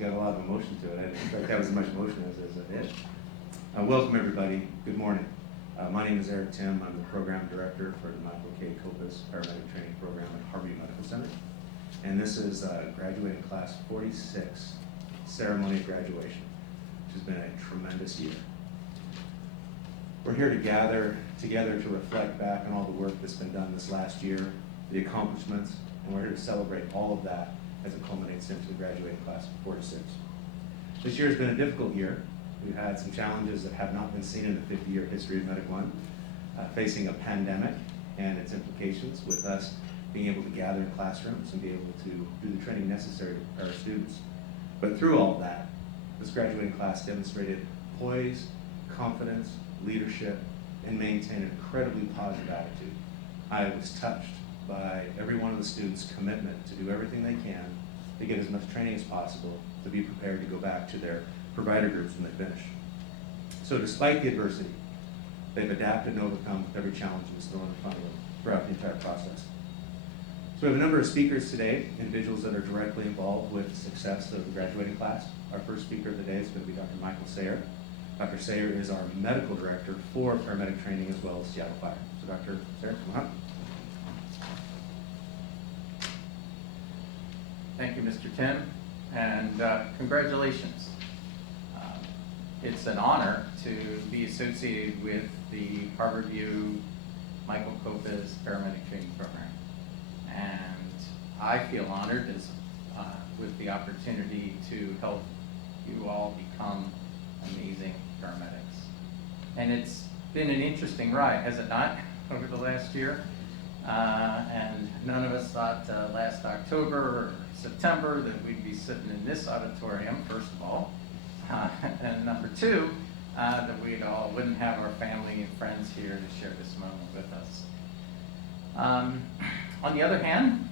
got a lot of emotion to it. I didn't expect to have as much emotion as it is. Welcome everybody. Good morning. My name is Eric Tim. I'm the program director for the Michael K. Kopis paramedic training program at Harvey Medical Center. And this is graduating class 46 ceremony of graduation, which has been a tremendous year. We're here to gather together to reflect back on all the work that's been done this last year, the accomplishments, and we're here to celebrate all of that as it culminates into the graduating class of 46. This year has been a difficult year. We've had some challenges that have not been seen in the 50-year history of Medic One, facing a pandemic and its implications, with us being able to gather in classrooms and be able to do the training necessary to prepare our students. But through all of that, this graduating class demonstrated poise, confidence, leadership, and maintained an incredibly positive attitude. I was touched by every one of the students' commitment to do everything they can to get as much training as possible to be prepared to go back to their provider groups when they finish. So despite the adversity, they've adapted and overcome every challenge that's thrown in front of them throughout the entire process. So we have a number of speakers today, individuals that are directly involved with the success of the graduating class. Our first speaker of the day is going to be Dr. Michael Sayer. Dr. Sayer is our medical director for paramedic training as well as Seattle Fire. So Dr. Sayer, come on. Thank you, Mr. Tim, and congratulations. It's an honor to be associated with the Harborview Michael Kopis paramedic training program. And I feel honored with the opportunity to help you all become amazing paramedics. And it's been an interesting ride, has it not, over the last year? And none of us thought last October or September that we'd be sitting in this auditorium, first of all. And number two, that we all wouldn't have our family and friends here to share this moment with us. On the other hand,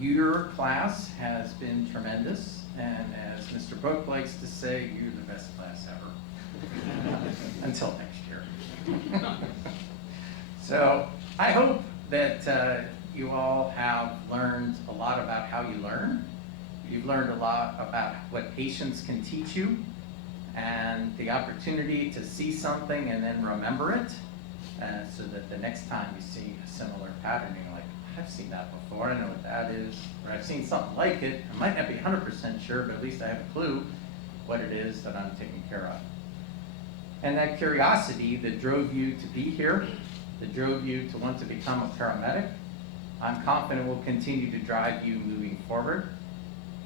your class has been tremendous, and as Mr. Book likes to say, you're the best class ever. Until next year. So I hope that you all have learned a lot about how you learn. You've learned a lot about what patients can teach you, and the opportunity to see something and then remember it, so that the next time you see a similar pattern, you're like, I've seen that before, I know what that is, or I've seen something like it. I might not be 100% sure, but at least I have a clue what it is that I'm taking care of. And that curiosity that drove you to be here, that drove you to want to become a paramedic, I'm confident will continue to drive you moving forward,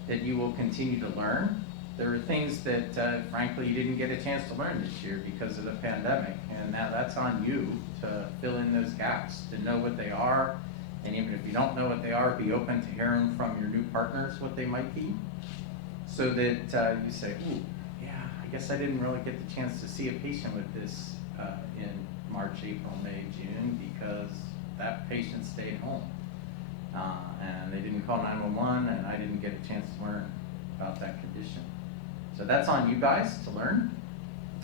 that you will continue to learn. There are things that, frankly, you didn't get a chance to learn this year because of the pandemic, and now that's on you to fill in those gaps, to know what they are, and even if you don't know what they are, be open to hearing from your new partners what they might be, so that you say, ooh, yeah, I guess I didn't really get the chance to see a patient with this in March, April, May, June, because that patient stayed home. And they didn't call 911, and I didn't get a chance to learn about that condition. So that's on you guys to learn,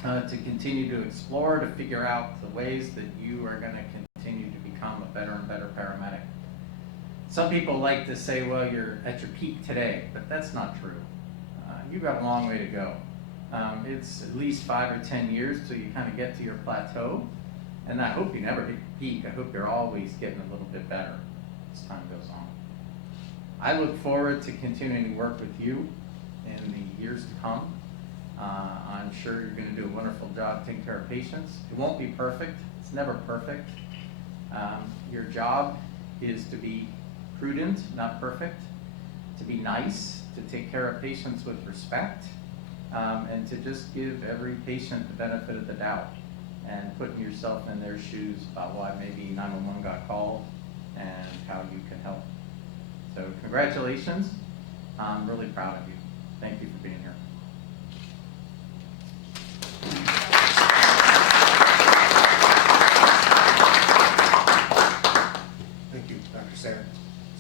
to continue to explore, to figure out the ways that you are going to continue to become a better and better paramedic. Some people like to say, well, you're at your peak today, but that's not true. You've got a long way to go. It's at least 5 or 10 years till you kind of get to your plateau, and I hope you never hit your peak. I hope you're always getting a little bit better as time goes on. I look forward to continuing to work with you in the years to come. I'm sure you're going to do a wonderful job taking care of patients. It won't be perfect. It's never perfect. Your job is to be prudent, not perfect, to be nice, to take care of patients with respect, and to just give every patient the benefit of the doubt, and putting yourself in their shoes about why maybe 911 got called and how you can help. So congratulations. I'm really proud of you. Thank you for being here. Thank you, Dr. Sayer.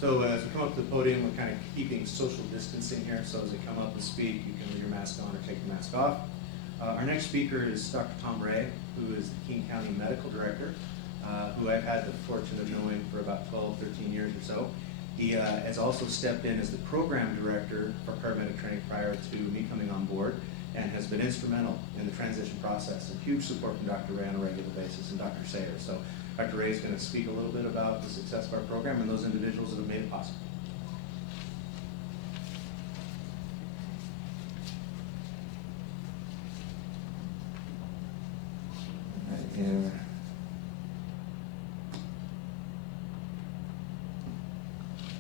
So as we come up to the podium, we're kind of keeping social distancing here. So as they come up and speak, you can leave your mask on or take the mask off. Our next speaker is Dr. Tom Ray, who is the King County Medical Director, who I've had the fortune of knowing for about 12, 13 years or so. He has also stepped in as the program director for paramedic training prior to me coming on board, and has been instrumental in the transition process, and huge support from Dr. Ray on a regular basis and Dr. Sayers. So Dr. Ray is going to speak a little bit about the success of our program and those individuals that have made it possible. Yeah.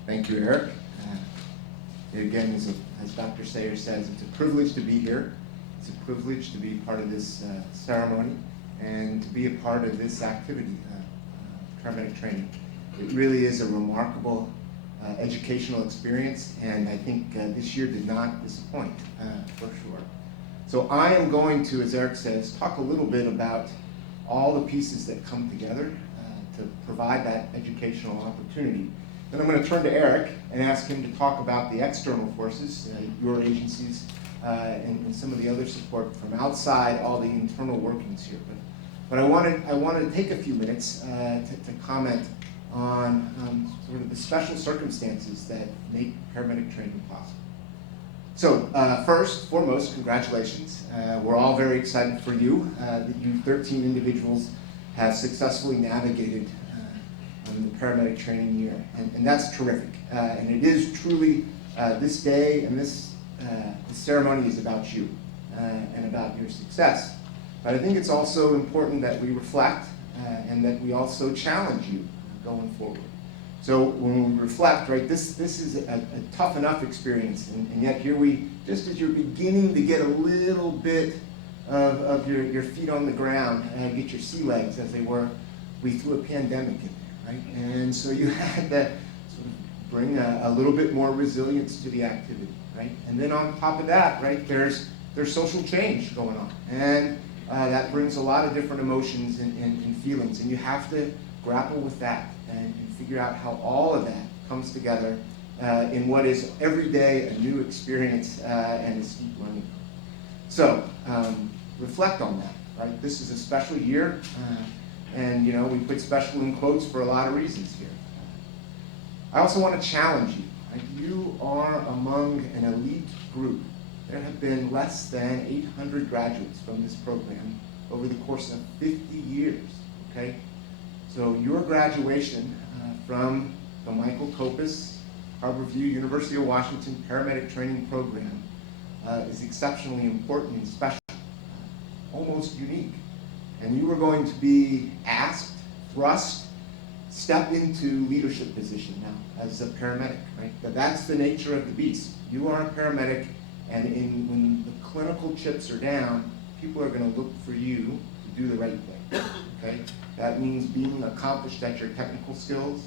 Thank you, Eric. Again, as Dr. Sayers says, it's a privilege to be here. It's a privilege to be part of this ceremony and to be a part of this activity, paramedic training. It really is a remarkable educational experience, and I think this year did not disappoint, for sure. So I am going to, as Eric says, talk a little bit about all the pieces that come together to provide that educational opportunity. Then I'm going to turn to Eric and ask him to talk about the external forces, your agencies, and some of the other support from outside all the internal workings here. But I wanted to take a few minutes to comment on sort of the special circumstances that make paramedic training possible. So first, foremost, congratulations. We're all very excited for you that you 13 individuals have successfully navigated the paramedic training year, and that's terrific. And it is truly this day and this ceremony is about you and about your success. But I think it's also important that we reflect and that we also challenge you going forward. So when we reflect, right, this is a tough enough experience, and yet here we, just as you're beginning to get a little bit of your feet on the ground and get your sea legs, as they were, we threw a pandemic in there, right? And so you had to sort of bring a little bit more resilience to the activity, right? And then on top of that, right, there's social change going on, and that brings a lot of different emotions and feelings, and you have to grapple with that and figure out how all of that comes together in what is every day a new experience and a steep learning curve. So reflect on that, right? This is a special year, and you know, we put special in quotes for a lot of reasons here. I also want to challenge you, right? You are among an elite group. There have been less than 800 graduates from this program over the course of 50 years, okay? So your graduation from the Michael Kopis Harborview University of Washington Paramedic Training Program is exceptionally important and special, almost unique. And you are going to be asked, thrust, step into leadership position now as a paramedic, right? But that's the nature of the beast. You are a paramedic, and when the clinical chips are down, people are going to look for you to do the right thing, okay? That means being accomplished at your technical skills.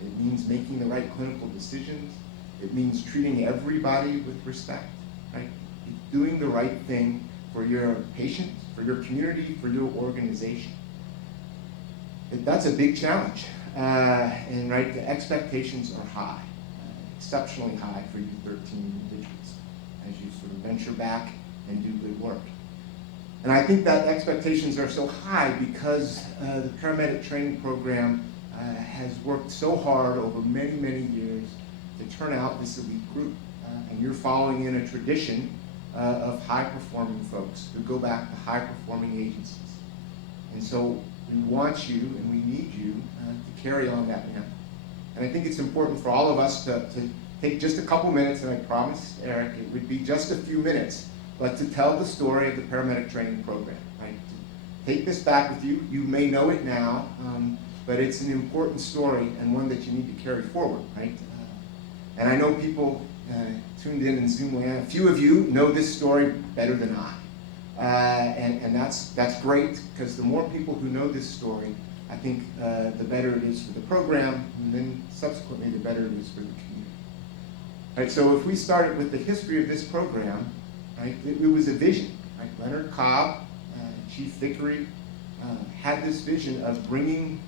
It means making the right clinical decisions. It means treating everybody with respect, right? Doing the right thing for your patient, for your community, for your organization. That's a big challenge. And right, the expectations are high, exceptionally high for you 13 individuals as you sort of venture back and do good work. And I think that expectations are so high because the paramedic training program has worked so hard over many, many years to turn out this elite group. And you're following in a tradition of high-performing folks who go back to high-performing agencies. And so we want you and we need you to carry on that mantle. And I think it's important for all of us to take just a couple minutes, and I promised Eric it would be just a few minutes, but to tell the story of the paramedic training program, right? To take this back with you. You may know it now, but it's an important story and one that you need to carry forward, right? And I know people tuned in Zoom land. A few of you know this story better than I. And that's great, because the more people who know this story, I think the better it is for the program, and then subsequently the better it is for the community. Right, so if we started with the history of this program, right, it was a vision. Right? Leonard Cobb, Chief Vickery, had this vision of bringing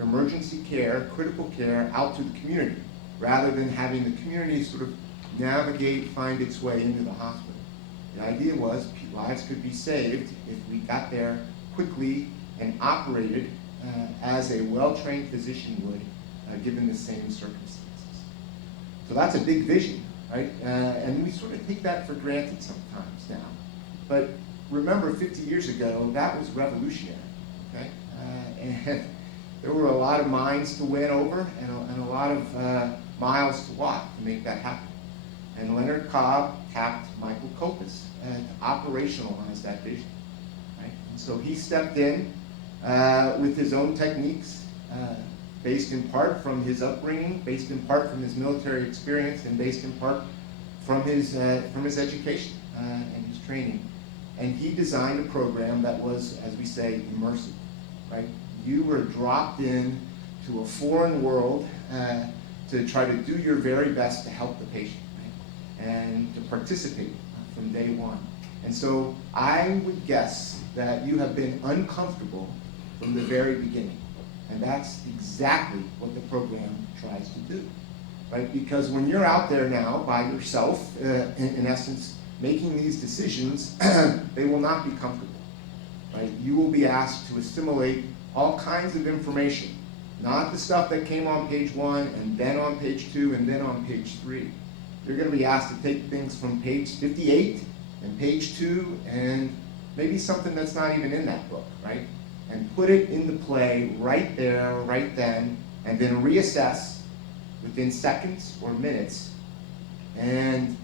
emergency care, critical care, out to the community, rather than having the community sort of navigate, find its way into the hospital. The idea was lives could be saved if we got there quickly and operated as a well-trained physician would, given the same circumstances. So that's a big vision, right? And we sort of take that for granted sometimes now. But remember, 50 years ago, that was revolutionary, okay? And there were a lot of minds to win over and a lot of miles to walk to make that happen. And Leonard Cobb tapped Michael Kopis to operationalize that vision, right? And so he stepped in with his own techniques, based in part from his upbringing, based in part from his military experience, and based in part from his education and his training. And he designed a program that was, as we say, immersive, right? You were dropped in to a foreign world to try to do your very best to help the patient, right? And to participate from day one. And so I would guess that you have been uncomfortable from the very beginning. And that's exactly what the program tries to do, right? Because when you're out there now by yourself, in essence, making these decisions, they will not be comfortable, right? You will be asked to assimilate all kinds of information, not the stuff that came on page 1 and then on page 2 and then on page 3. You're going to be asked to take things from page 58 and page 2 and maybe something that's not even in that book, right? And put it into play right there, right then, and then reassess within seconds or minutes and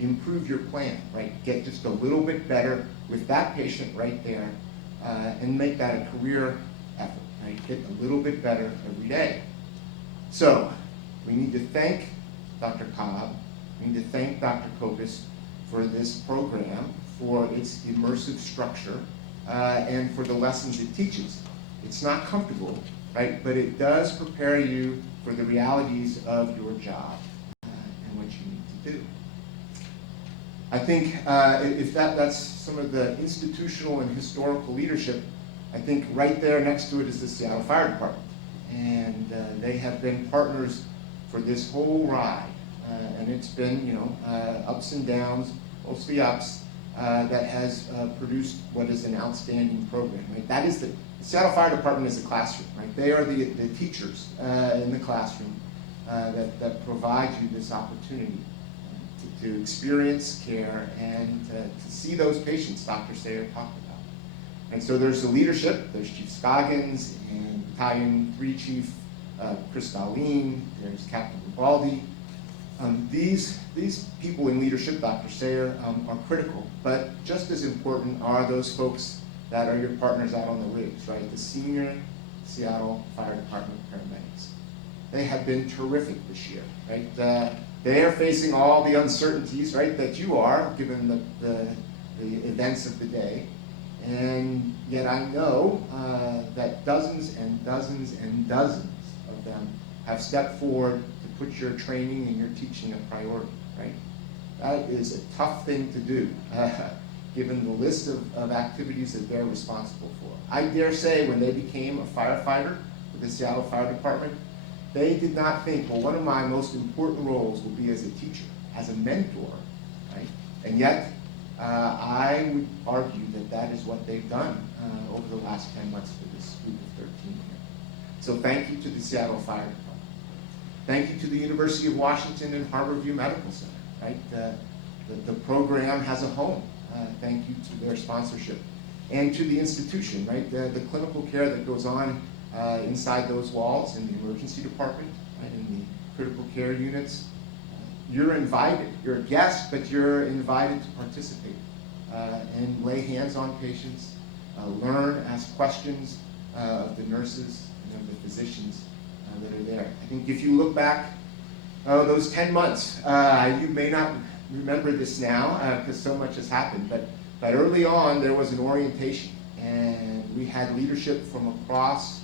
improve your plan, right? Get just a little bit better with that patient right there and make that a career effort, right? Get a little bit better every day. So we need to thank Dr. Cobb, we need to thank Dr. Kopis for this program, for its immersive structure, and for the lessons it teaches. It's not comfortable, right? But it does prepare you for the realities of your job and what you need to do. I think if that's some of the institutional and historical leadership, I think right there next to it is the Seattle Fire Department. And they have been partners for this whole ride. And it's been, ups and downs, mostly ups, that has produced what is an outstanding program, right? That is the Seattle Fire Department is a classroom, right? They are the teachers in the classroom that provide you this opportunity to experience care and to see those patients Dr. Sayer talked about. And so there's the leadership, there's Chief Scoggins and Battalion 3 Chief Chris Darlene, there's Captain Vivaldi. These people in leadership, Dr. Sayer, are critical, but just as important are those folks that are your partners out on the rigs, right? The senior Seattle Fire Department paramedics. They have been terrific this year, right? They are facing all the uncertainties, right, that you are, given the events of the day. And yet I know that dozens and dozens and dozens of them have stepped forward to put your training and your teaching a priority, right? That is a tough thing to do, given the list of activities that they're responsible for. I dare say when they became a firefighter for the Seattle Fire Department, they did not think, well, one of my most important roles will be as a teacher, as a mentor, right? And yet, I would argue that that is what they've done over the last 10 months for this group of 13 here. So thank you to the Seattle Fire Department. Thank you to the University of Washington and Harborview Medical Center, right? The program has a home. Thank you to their sponsorship. And to the institution, right? The clinical care that goes on inside those walls in the emergency department, right? In the critical care units. You're invited. You're a guest, but you're invited to participate and lay hands on patients, learn, ask questions of the nurses and of the physicians that are there. I think if you look back, those 10 months, you may not remember this now because so much has happened, but early on there was an orientation, and we had leadership from across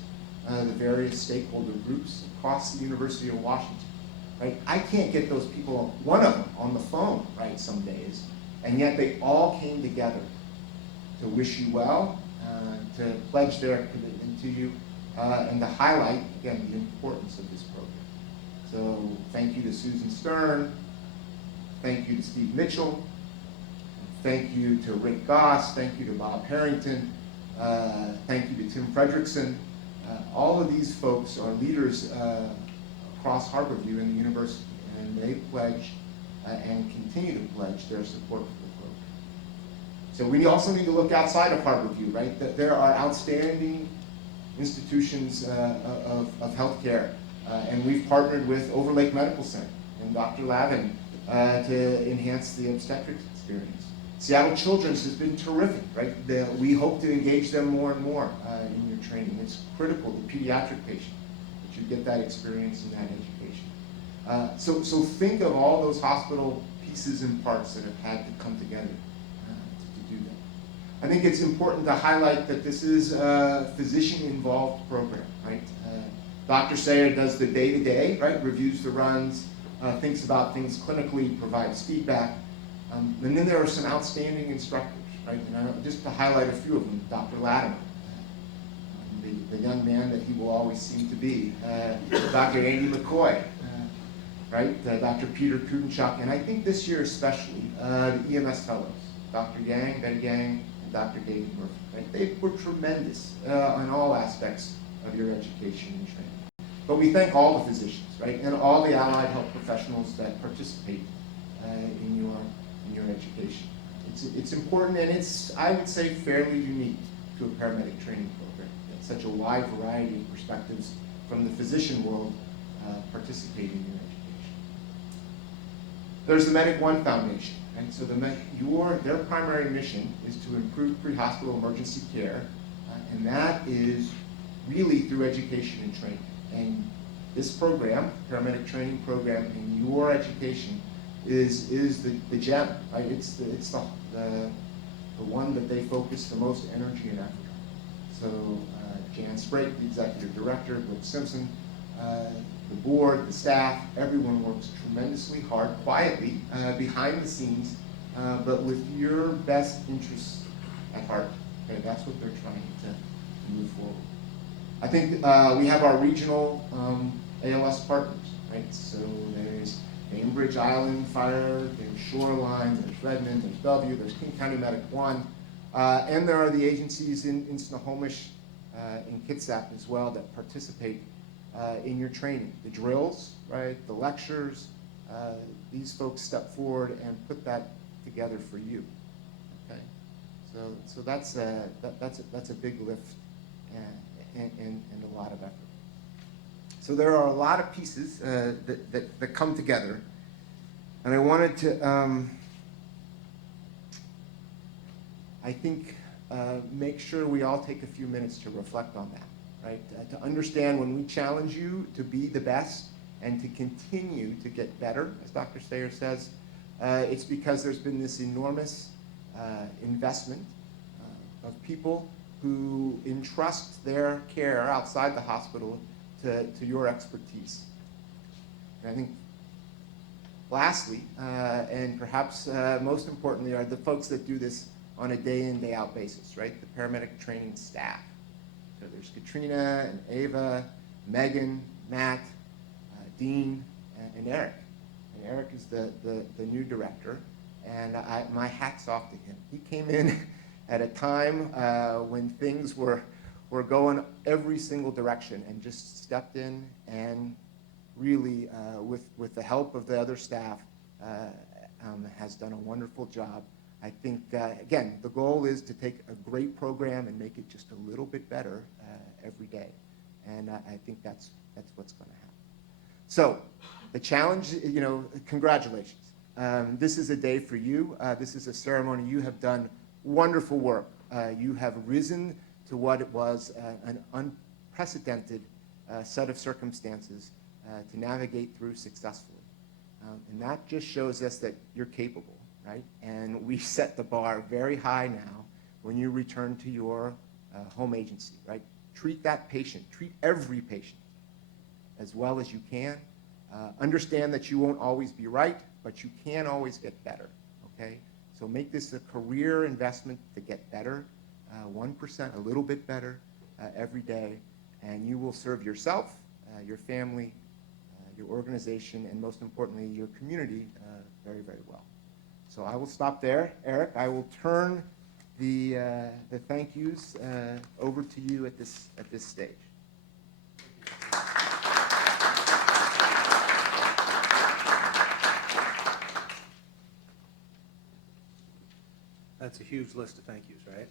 the various stakeholder groups across the University of Washington. Right? I can't get those people, one of them, on the phone, right, some days, and yet they all came together to wish you well, to pledge their commitment to you, and to highlight, again, the importance of this program. So thank you to Susan Stern, thank you to Steve Mitchell, thank you to Rick Goss, thank you to Bob Harrington, thank you to Tim Fredrickson. All of these folks are leaders across Harborview in the university, and they pledge and continue to pledge their support for the program. So we also need to look outside of Harborview, right? That there are outstanding institutions of healthcare, and we've partnered with Overlake Medical Center and Dr. Lavin to enhance the obstetrics experience. Seattle Children's has been terrific, right? We hope to engage them more and more in your training. It's critical, the pediatric patient, that you get that experience and that education. So think of all those hospital pieces and parts that have had to come together to do that. I think it's important to highlight that this is a physician-involved program, right? Dr. Sayer does the day-to-day, right? Reviews the runs, thinks about things clinically, provides feedback. And then there are some outstanding instructors, right? And just to highlight a few of them, Dr. Latimer, the young man that he will always seem to be, Dr. Andy McCoy, right? Dr. Peter Kudenchuk, and I think this year especially, the EMS fellows, Dr. Yang, Betty Yang, and Dr. David Murphy, right? They were tremendous on all aspects of your education and training. But we thank all the physicians, right? And all the allied health professionals that participate in your education. It's important, and it's, I would say, fairly unique to a paramedic training program. It's such a wide variety of perspectives from the physician world participating in your education. There's the Medic One Foundation, and so their primary mission is to improve pre-hospital emergency care, and that is really through education and training. And this program, paramedic training program, and your education is the gem, right? It's the one that they focus the most energy and effort on. So Jan Sprake, the executive director, Bill Simpson, the board, the staff, everyone works tremendously hard, quietly, behind the scenes, but with your best interests at heart. Okay, that's what they're trying to move forward. I think we have our regional ALS partners, right? So there's Bainbridge Island Fire, there's Shoreline, there's Redmond, there's Bellevue, there's King County Medic One, and there are the agencies in Snohomish and Kitsap as well that participate in your training. The drills, right, the lectures, these folks step forward and put that together for you. Okay, so that's a big lift and a lot of effort. So there are a lot of pieces that come together, and I wanted to, I think, make sure we all take a few minutes to reflect on that, right? To understand when we challenge you to be the best and to continue to get better, as Dr. Sayer says, it's because there's been this enormous investment of people who entrust their care outside the hospital to your expertise. And I think lastly, and perhaps most importantly, are the folks that do this on a day-in, day-out basis, right? The paramedic training staff. So there's Katrina and Ava, Megan, Matt, Dean, and Eric. And Eric is the new director, and my hat's off to him. He came in at a time when things were going every single direction, and just stepped in and really, with the help of the other staff, has done a wonderful job. I think, again, the goal is to take a great program and make it just a little bit better every day. And I think that's what's going to happen. So the challenge, congratulations. This is a day for you. This is a ceremony. You have done wonderful work. You have risen to what it was an unprecedented set of circumstances to navigate through successfully. And that just shows us that you're capable, right? And we set the bar very high now when you return to your home agency, right? Treat that patient, treat every patient as well as you can. Understand that you won't always be right, but you can always get better, okay? So make this a career investment to get better, 1%, a little bit better every day, and you will serve yourself, your family, your organization, and most importantly, your community very, very well. So I will stop there. Eric, I will turn the thank yous over to you at this stage. That's a huge list of thank yous, right?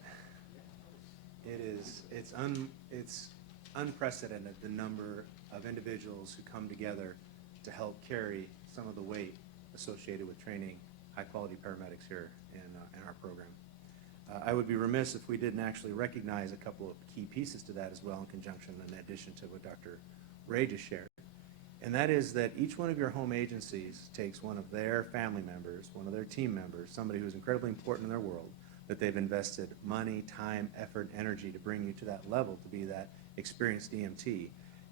It's unprecedented, the number of individuals who come together to help carry some of the weight associated with training high-quality paramedics here in our program. I would be remiss if we didn't actually recognize a couple of key pieces to that as well in conjunction, in addition to what Dr. Ray just shared. And that is that each one of your home agencies takes one of their family members, one of their team members, somebody who's incredibly important in their world, that they've invested money, time, effort, energy to bring you to that level, to be that experienced EMT,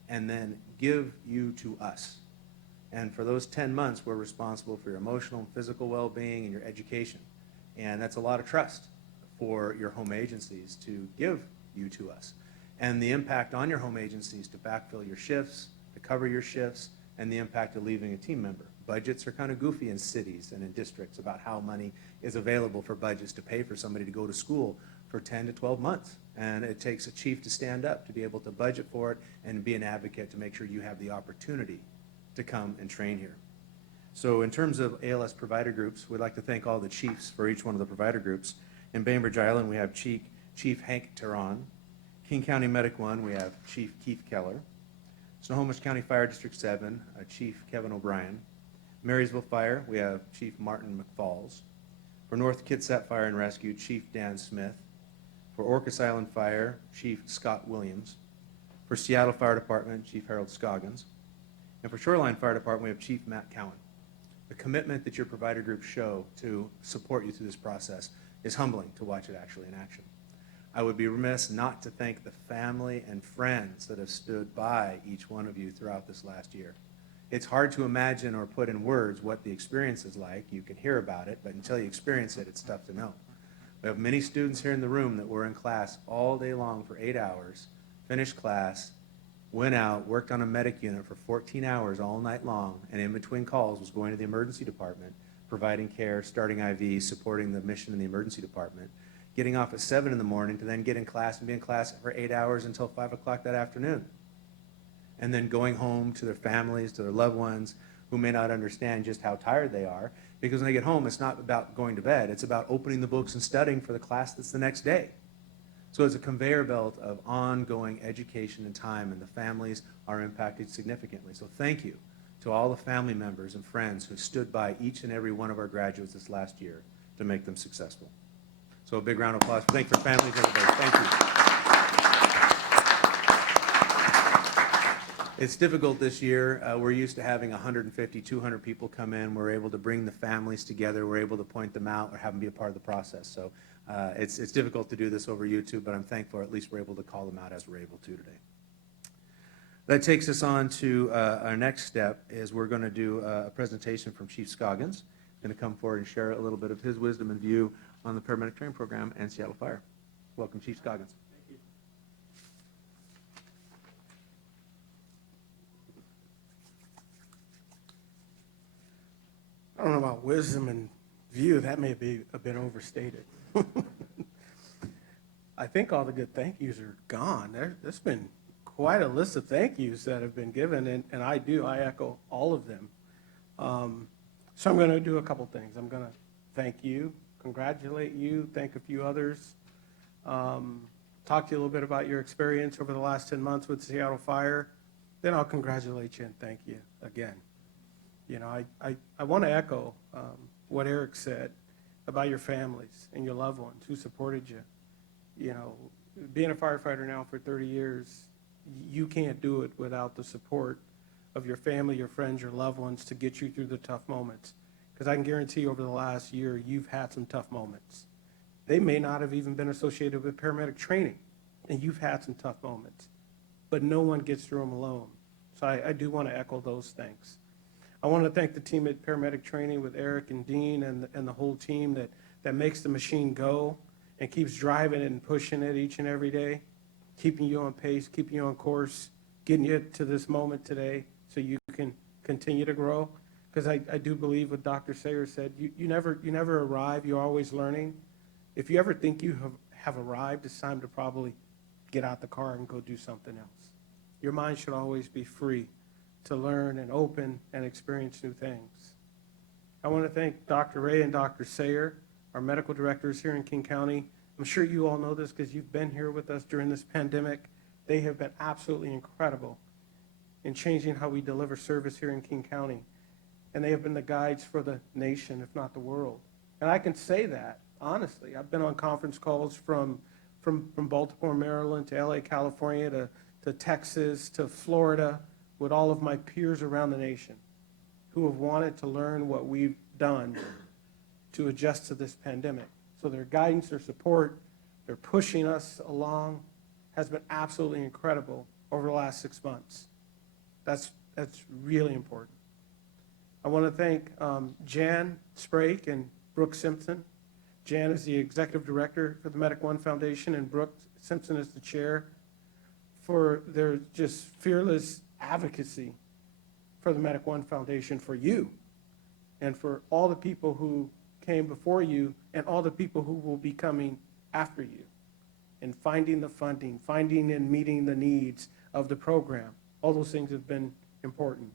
and then give you to us. And for those 10 months, we're responsible for your emotional and physical well-being and your education. And that's a lot of trust for your home agencies to give you to us. And the impact on your home agencies to backfill your shifts, to cover your shifts, and the impact of leaving a team member. Budgets are kind of goofy in cities and in districts about how money is available for budgets to pay for somebody to go to school for 10 to 12 months. And it takes a chief to stand up to be able to budget for it and be an advocate to make sure you have the opportunity to come and train here. So in terms of ALS provider groups, we'd like to thank all the chiefs for each one of the provider groups. In Bainbridge Island, we have Chief Hank Teron. King County Medic 1, we have Chief Keith Keller. Snohomish County Fire District 7, Chief Kevin O'Brien. Marysville Fire, we have Chief Martin McFalls. For North Kitsap Fire and Rescue, Chief Dan Smith. For Orcas Island Fire, Chief Scott Williams. For Seattle Fire Department, Chief Harold Scoggins. And for Shoreline Fire Department, we have Chief Matt Cowan. The commitment that your provider groups show to support you through this process is humbling to watch it actually in action. I would be remiss not to thank the family and friends that have stood by each one of you throughout this last year. It's hard to imagine or put in words what the experience is like. You can hear about it, but until you experience it, it's tough to know. We have many students here in the room that were in class all day long for 8 hours, finished class, went out, worked on a medic unit for 14 hours all night long, and in between calls was going to the emergency department, providing care, starting IVs, supporting the mission in the emergency department, getting off at 7 in the morning to then get in class and be in class for 8 hours until 5 o'clock that afternoon. And then going home to their families, to their loved ones who may not understand just how tired they are, because when they get home, it's not about going to bed, it's about opening the books and studying for the class that's the next day. So it's a conveyor belt of ongoing education and time, and the families are impacted significantly. So thank you to all the family members and friends who stood by each and every one of our graduates this last year to make them successful. So a big round of applause. Thank your families, everybody. Thank you. It's difficult this year. We're used to having 150, 200 people come in. We're able to bring the families together. We're able to point them out or have them be a part of the process. So it's difficult to do this over YouTube, but I'm thankful at least we're able to call them out as we're able to today. That takes us on to our next step is we're going to do a presentation from Chief Scoggins. He's going to come forward and share a little bit of his wisdom and view on the paramedic training program and Seattle Fire. Welcome, Chief Scoggins. Thank you. I don't know about wisdom and view. That may be a bit overstated. I think all the good thank yous are gone. There's been quite a list of thank yous that have been given, and I echo all of them. So I'm going to do a couple things. I'm going to thank you, congratulate you, thank a few others, talk to you a little bit about your experience over the last 10 months with Seattle Fire. Then I'll congratulate you and thank you again. You know, I want to echo what Eric said about your families and your loved ones who supported you. You know, being a firefighter now for 30 years, you can't do it without the support of your family, your friends, your loved ones to get you through the tough moments. Because I can guarantee over the last year, you've had some tough moments. They may not have even been associated with paramedic training, and you've had some tough moments. But no one gets through them alone. So I do want to echo those things. I want to thank the team at Paramedic Training with Eric and Dean and the whole team that makes the machine go and keeps driving it and pushing it each and every day, keeping you on pace, keeping you on course, getting you to this moment today so you can continue to grow. Because I do believe what Dr. Sayer said, you never arrive, you're always learning. If you ever think you have arrived, it's time to probably get out the car and go do something else. Your mind should always be free to learn and open and experience new things. I want to thank Dr. Ray and Dr. Sayer our medical directors here in King County. I'm sure you all know this because you've been here with us during this pandemic. They have been absolutely incredible in changing how we deliver service here in King County. And they have been the guides for the nation, if not the world. And I can say that, honestly. I've been on conference calls from Baltimore, Maryland, to LA, California, to Texas, to Florida, with all of my peers around the nation who have wanted to learn what we've done to adjust to this pandemic. So their guidance, their support, their pushing us along has been absolutely incredible over the last 6 months. That's really important. I want to thank Jan Sprake and Brooke Simpson. Jan is the executive director for the Medic One Foundation, and Brooke Simpson is the chair, for their just fearless advocacy for the Medic One Foundation, for you, and for all the people who came before you and all the people who will be coming after you, and finding the funding, finding and meeting the needs of the program. All those things have been important.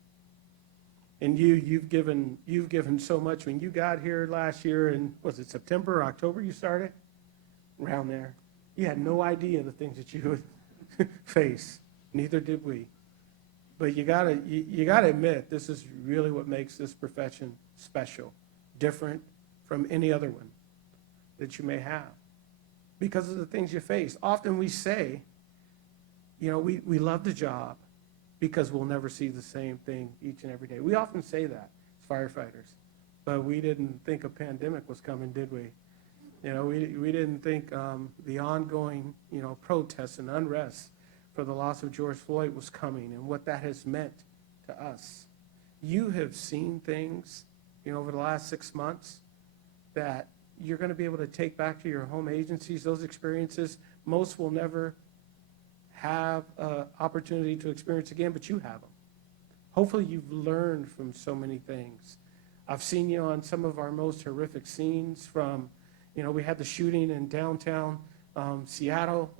And you've given so much. When you got here last year in, was it September or October you started? Around there. You had no idea the things that you would face. Neither did we. But you gotta admit, this is really what makes this profession special, different from any other one that you may have, because of the things you face. Often we say, you know, we love the job because we'll never see the same thing each and every day. We often say that as firefighters, but we didn't think a pandemic was coming, did we? You know, we didn't think the ongoing, you know, protests and unrest for the loss of George Floyd was coming, and what that has meant to us. You have seen things, you know, over the last 6 months that you're going to be able to take back to your home agencies. Those experiences, most will never have an opportunity to experience again, but you have them. Hopefully you've learned from so many things. I've seen you on some of our most horrific scenes from, you know, we had the shooting in downtown Seattle.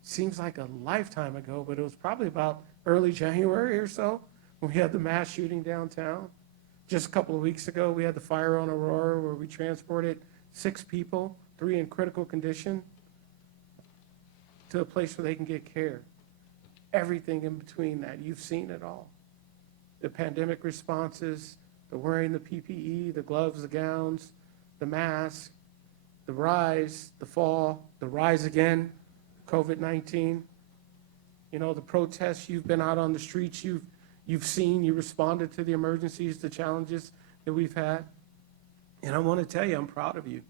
Seems like a lifetime ago, but it was probably about early January or so when we had the mass shooting downtown. Just a couple of weeks ago, we had the fire on Aurora where we transported 6 people, 3 in critical condition, to a place where they can get care. Everything in between that, you've seen it all. The pandemic responses, the wearing the PPE, the gloves, the gowns, the mask, the rise, the fall, the rise again, COVID-19. You know, the protests, you've been out on the streets, you've seen, you responded to the emergencies, the challenges that we've had. And I want to tell you, I'm proud of you,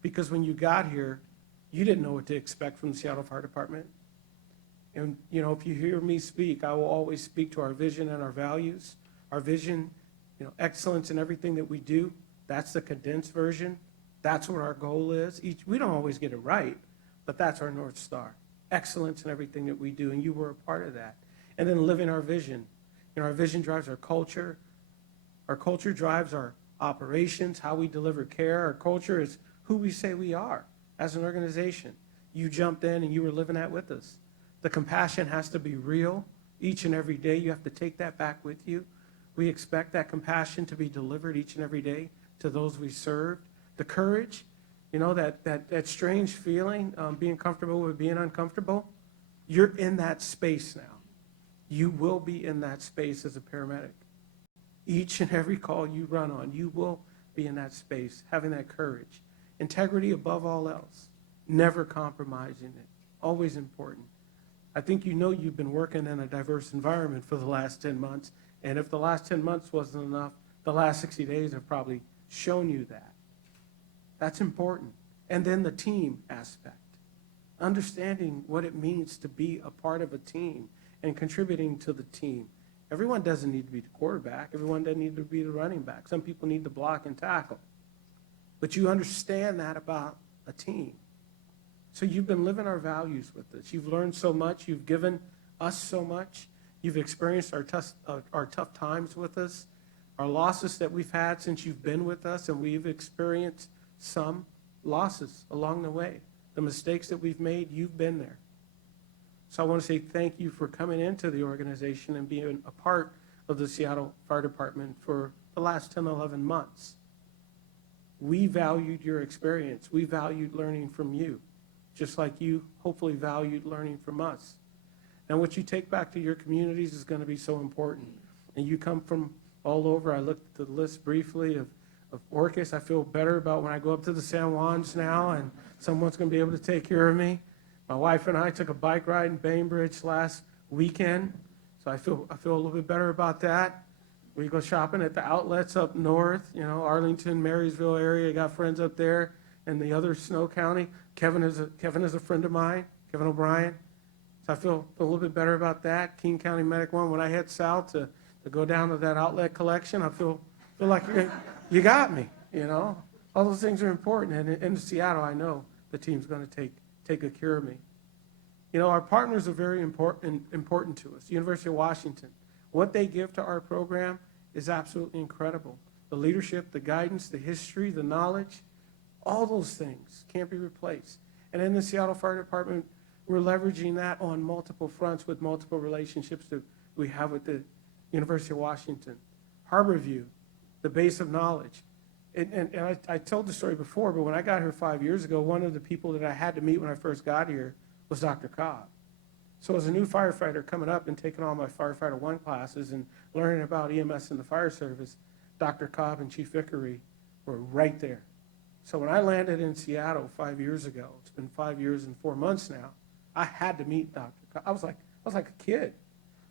because when you got here, you didn't know what to expect from the Seattle Fire Department. And, you know, if you hear me speak, I will always speak to our vision and our values. Our vision, you know, excellence in everything that we do. That's the condensed version. That's what our goal is. We don't always get it right, but that's our North Star. Excellence in everything that we do, and you were a part of that. And then living our vision. You know, our vision drives our culture. Our culture drives our operations, how we deliver care. Our culture is who we say we are as an organization. You jumped in and you were living that with us. The compassion has to be real each and every day. You have to take that back with you. We expect that compassion to be delivered each and every day to those we serve. The courage, you know, that strange feeling, being comfortable with being uncomfortable. You're in that space now. You will be in that space as a paramedic. Each and every call you run on, you will be in that space, having that courage. Integrity above all else, never compromising it, always important. I think you know you've been working in a diverse environment for the last 10 months, and if the last 10 months wasn't enough, the last 60 days have probably shown you that. That's important. And then the team aspect, understanding what it means to be a part of a team and contributing to the team. Everyone doesn't need to be the quarterback. Everyone doesn't need to be the running back. Some people need to block and tackle. But you understand that about a team. So you've been living our values with us. You've learned so much. You've given us so much. You've experienced our tough times with us, our losses that we've had since you've been with us, and we've experienced some losses along the way. The mistakes that we've made, you've been there. So I want to say thank you for coming into the organization and being a part of the Seattle Fire Department for the last 10, 11 months. we valued your experience. We valued learning from you, just like you hopefully valued learning from us. And what you take back to your communities is going to be so important. And you come from all over. I looked at the list briefly of Orcas. I feel better about when I go up to the San Juans now and someone's going to be able to take care of me. My wife and I took a bike ride in Bainbridge last weekend, so I feel a little bit better about that. We go shopping at the outlets up north, Arlington, Marysville area. Got friends up there in the other Snow County. Kevin is a friend of mine, Kevin O'Brien. So I feel a little bit better about that. King County Medic One. When I head south to go down to that outlet collection, I feel like you got me. All those things are important. And in Seattle, I know the team's going to take good care of me. Our partners are very important to us. University of Washington, what they give to our program is absolutely incredible. The leadership, the guidance, the history, the knowledge, all those things can't be replaced. And in the Seattle Fire Department, we're leveraging that on multiple fronts with multiple relationships that we have with the University of Washington. Harborview, the base of knowledge. And I told the story before, but when I got here 5 years ago, one of the people that I had to meet when I first got here was Dr. Cobb. So as a new firefighter coming up and taking all my Firefighter 1 classes and learning about EMS and the fire service, Dr. Cobb and Chief Vickery were right there. So when I landed in Seattle 5 years ago, it's been 5 years and 4 months now, I had to meet Dr. Cobb. I was like a kid.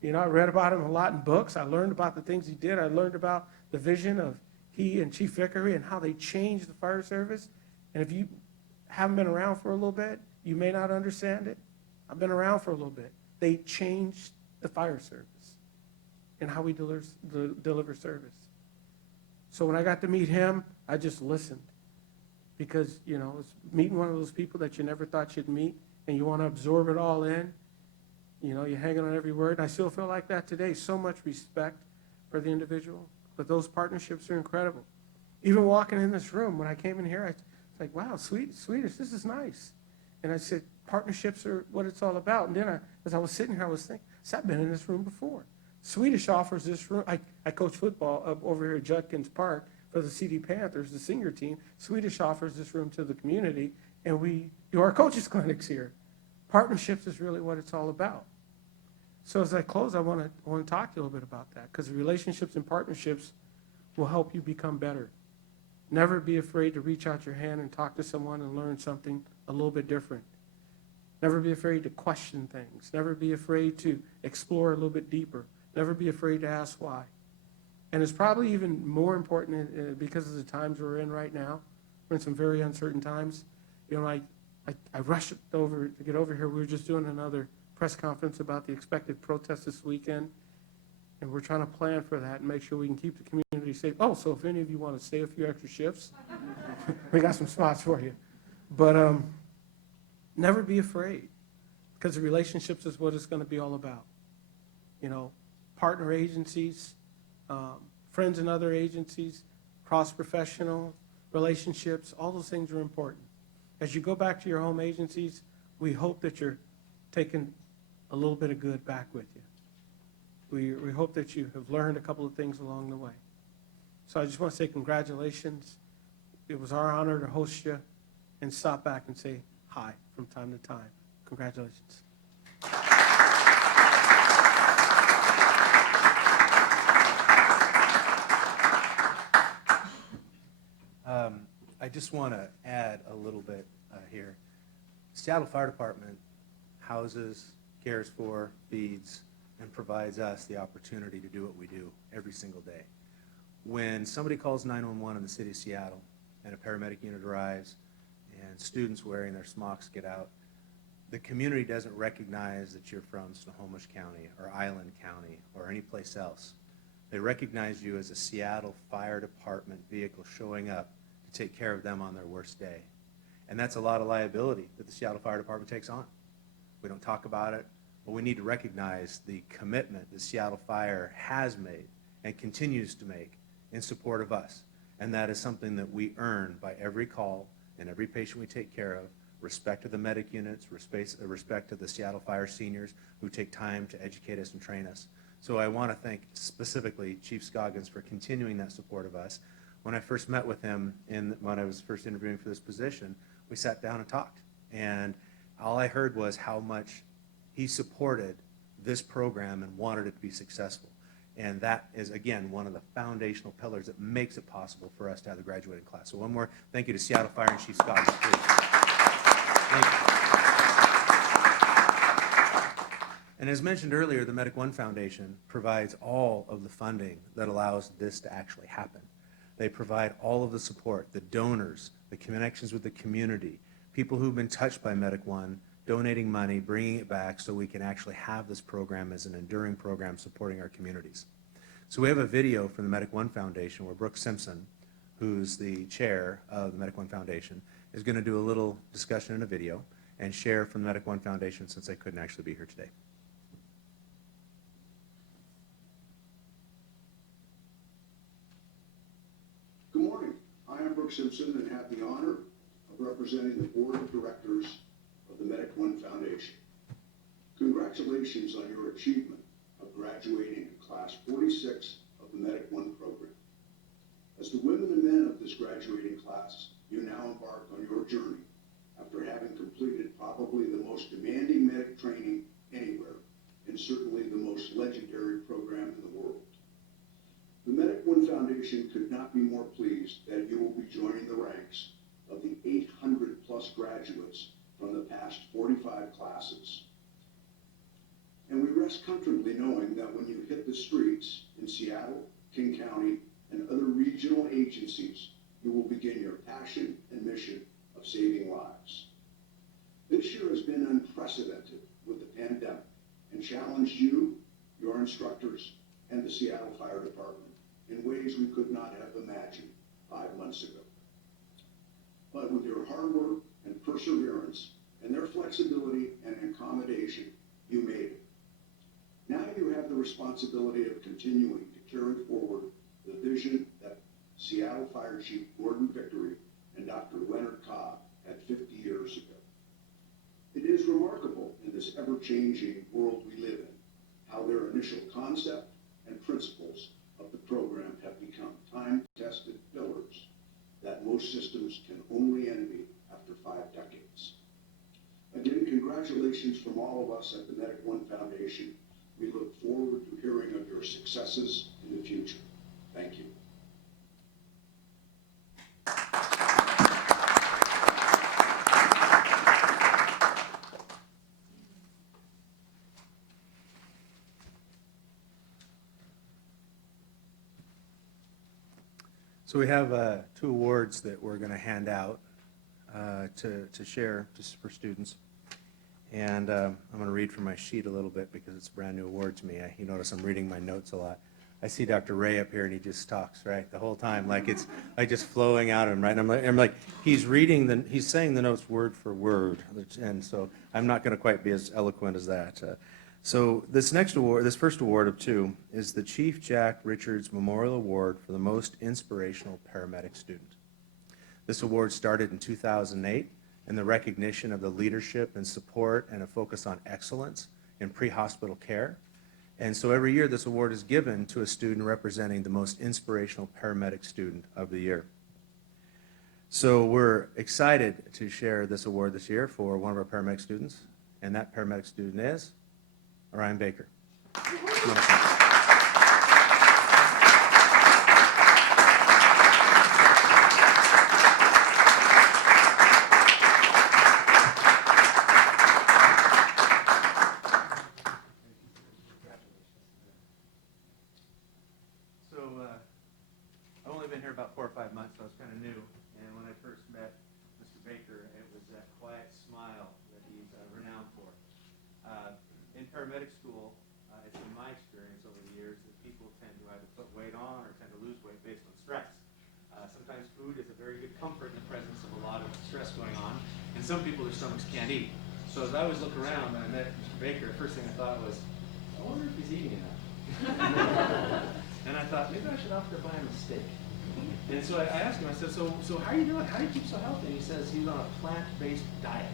I read about him a lot in books. I learned about the things he did. I learned about the vision of he and Chief Vickery and how they changed the fire service. And if you haven't been around for a little bit, you may not understand it. I've been around for a little bit. They changed the fire service and how we deliver service. So when I got to meet him, I just listened because, it's meeting one of those people that you never thought you'd meet and you want to absorb it all in. You're hanging on every word. And I still feel like that today. So much respect for the individual. But those partnerships are incredible. Even walking in this room, when I came in here, I was like, wow, Swedish, this is nice. And I said, partnerships are what it's all about. And then as I was sitting here, I was thinking, I've been in this room before. Swedish offers this room. I coach football up over here at Judkins Park for the CD Panthers, the senior team. Swedish offers this room to the community, and we do our coaches clinics here. Partnerships is really what it's all about. So as I close, I want to talk to you a little bit about that, because relationships and partnerships will help you become better. Never be afraid to reach out your hand and talk to someone and learn something a little bit different. Never be afraid to question things. Never be afraid to explore a little bit deeper. Never be afraid to ask why. And it's probably even more important because of the times we're in right now. We're in some very uncertain times. I rushed over to get over here. We were just doing another press conference about the expected protest this weekend, and we're trying to plan for that and make sure we can keep the community safe. Oh, so if any of you want to stay a few extra shifts, we got some spots for you. But never be afraid, because the relationships is what it's going to be all about. Partner agencies, friends in other agencies, cross-professional relationships, all those things are important. As you go back to your home agencies, we hope that you're taking a little bit of good back with you. We hope that you have learned a couple of things along the way. So I just want to say congratulations. It was our honor to host you and stop back and say hi from time to time. Congratulations. I just want to add a little bit here. Seattle Fire Department houses, cares for, feeds, and provides us the opportunity to do what we do every single day. When somebody calls 911 in the city of Seattle and a paramedic unit arrives and students wearing their smocks get out, the community doesn't recognize that you're from Snohomish County or Island County or any place else. They recognize you as a Seattle Fire Department vehicle showing up to take care of them on their worst day. And that's a lot of liability that the Seattle Fire Department takes on. We don't talk about it, but we need to recognize the commitment that Seattle Fire has made and continues to make in support of us. And that is something that we earn by every call and every patient we take care of, respect to the medic units, respect to the Seattle Fire seniors who take time to educate us and train us. So I want to thank specifically Chief Scoggins for continuing that support of us. when I first met with him when I was first interviewing for this position, we sat down and talked. And all I heard was how much he supported this program and wanted it to be successful. And that is, again, one of the foundational pillars that makes it possible for us to have the graduating class. So one more thank you to Seattle Fire and Chief Scott. Thank you. And as mentioned earlier, the Medic One Foundation provides all of the funding that allows this to actually happen. They provide all of the support, the donors, the connections with the community, people who've been touched by Medic One, donating money, bringing it back so we can actually have this program as an enduring program supporting our communities. So we have a video from the Medic One Foundation where Brooke Simpson, who's the chair of the Medic One Foundation, is going to do a little discussion in a video and share from the Medic One Foundation since they couldn't actually be here today. Good morning. I am Brooke Simpson and have the honor of representing the Board of Directors of the Medic One Foundation. Congratulations on your achievement of graduating in Class 46 of the Medic One program. As the women and men of this graduating class, you now embark on your journey after having completed probably the most demanding medic training anywhere, and certainly the most legendary program in the world. The Medic One Foundation could not be more pleased that you will be joining the ranks of the 800 plus graduates from the past 45 classes. And we rest comfortably knowing that when you hit the streets in Seattle, King County, and other regional agencies, you will begin your passion and mission of saving lives. This year has been unprecedented with the pandemic and challenged you, your instructors, and the Seattle Fire Department in ways we could not have imagined 5 months ago. But with your hard work and perseverance and their flexibility and accommodation, you made it. Now you have the responsibility of continuing to carry forward the vision that Seattle Fire Chief Gordon Victory and Dr. Leonard Cobb had 50 years ago. It is remarkable in this ever-changing world we live in how their initial concept and principles of the program have become time-tested pillars that most systems can only envy after 5 decades. Again, congratulations from all of us at the Medic One Foundation. We look forward to hearing of your successes in the future. Thank you. So we have 2 awards that we're going to hand out to share just for students. And I'm going to read from my sheet a little bit because it's a brand new award to me. You notice I'm reading my notes a lot. I see Dr. Ray up here and he just talks, right, the whole time, like it's like just flowing out of him, right? And I'm like he's saying the notes word for word, and so I'm not going to quite be as eloquent as that. So this first award of 2 is the Chief Jack Richards Memorial Award for the most inspirational paramedic student. This award started in 2008 in the recognition of the leadership and support and a focus on excellence in pre-hospital care. And so every year this award is given to a student representing the most inspirational paramedic student of the year. So we're excited to share this award this year for one of our paramedic students, and that paramedic student is Orion Baker. I've only been here about 4 or 5 months, so I was kind of new. And when I first met Mr. Baker, it was that quiet smile that he's renowned for. In paramedic school, it's been my experience over the years that people tend to either put weight on or tend to lose weight based on stress. Sometimes food is a very good comfort in the presence of a lot of stress going on, and some people, their stomachs can't eat. So as I always look around and I met Mr. Baker, the first thing I thought was, I wonder if he's eating enough. And I thought, maybe I should offer to buy him a steak. And so I asked him, I said, so how are you doing? How do you keep so healthy? And he says he's on a plant-based diet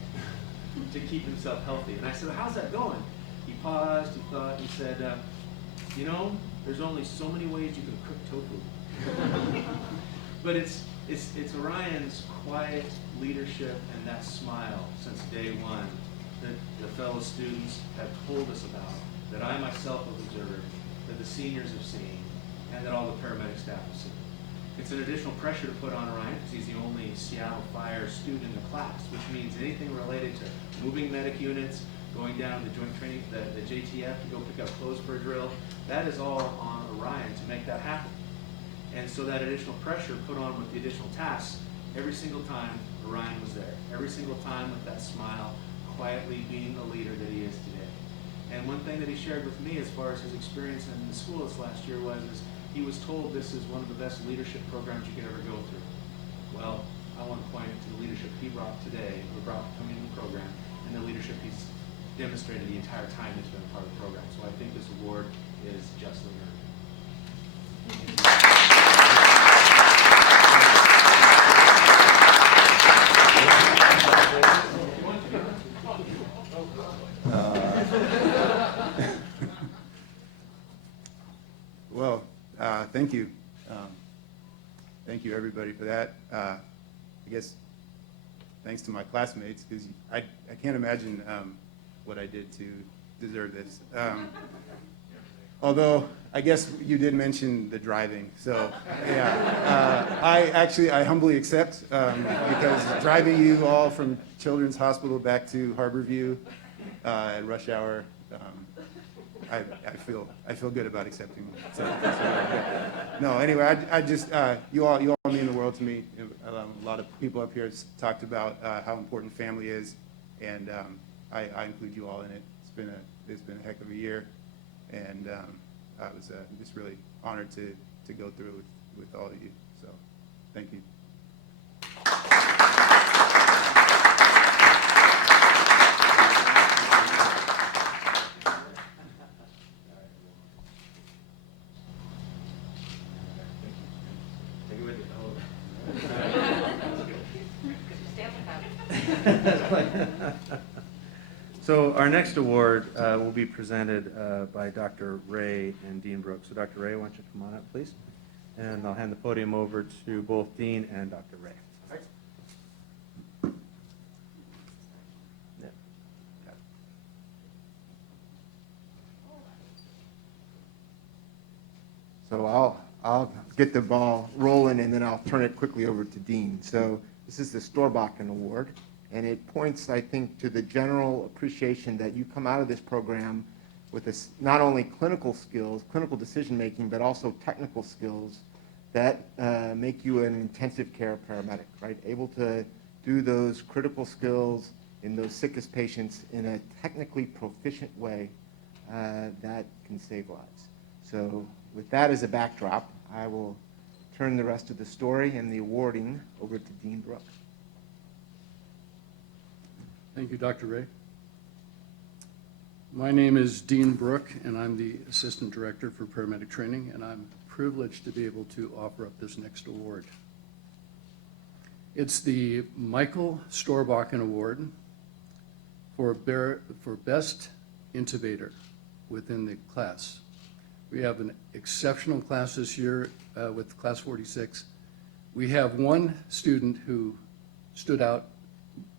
to keep himself healthy. And I said, well, how's that going? He paused, he thought, he said, there's only so many ways you can cook tofu. But it's Orion's quiet leadership and that smile since day one that the fellow students have told us about, that I myself have observed, that the seniors have seen, and that all the paramedic staff have seen. It's an additional pressure to put on Orion because he's the only Seattle Fire student in the class, which means anything related to moving medic units, going down to the joint training, the JTF to go pick up clothes for a drill, that is all on Orion to make that happen. And so that additional pressure put on with the additional tasks, every single time Orion was there. Every single time with that smile, quietly being the leader that he is today. And one thing that he shared with me as far as his experience in the school this last year was he was told this is one of the best leadership programs you could ever go through. Well, I want to point to the leadership he brought today, or brought coming in the program, and the leadership he's demonstrated the entire time he's been a part of the program. So I think this award is justly Well, thank you. Thank you, everybody, for that. I guess thanks to my classmates, because I can't imagine what I did to deserve this. Although, I guess you did mention the driving, so yeah. I humbly accept, because driving you all from Children's Hospital back to Harborview at rush hour, I feel good about accepting it. So, yeah. No, anyway, I just you all mean the world to me. A lot of people up here have talked about how important family is, and I include you all in it. It's been a heck of a year, and I was just really honored to go through with all of you. So, thank you. Take it with you. So our next award will be presented by Dr. Ray and Dean Brooks. So Dr. Ray, why don't you come on up, please? And I'll hand the podium over to both Dean and Dr. Ray. Yeah. Got it. So I'll get the ball rolling, and then I'll turn it quickly over to Dean. So this is the Storbakken Award, and it points, I think, to the general appreciation that you come out of this program with this, not only clinical skills, clinical decision-making, but also technical skills that make you an intensive care paramedic, right? Able to do those critical skills in those sickest patients in a technically proficient way that can save lives. So with that as a backdrop, I will turn the rest of the story and the awarding over to Dean Brooks. Thank you, Dr. Ray. My name is Dean Brook, and I'm the Assistant Director for Paramedic Training, and I'm privileged to be able to offer up this next award. It's the Michael Storbakken Award for Best Intubator within the class. We have an exceptional class this year with Class 46. We have one student who stood out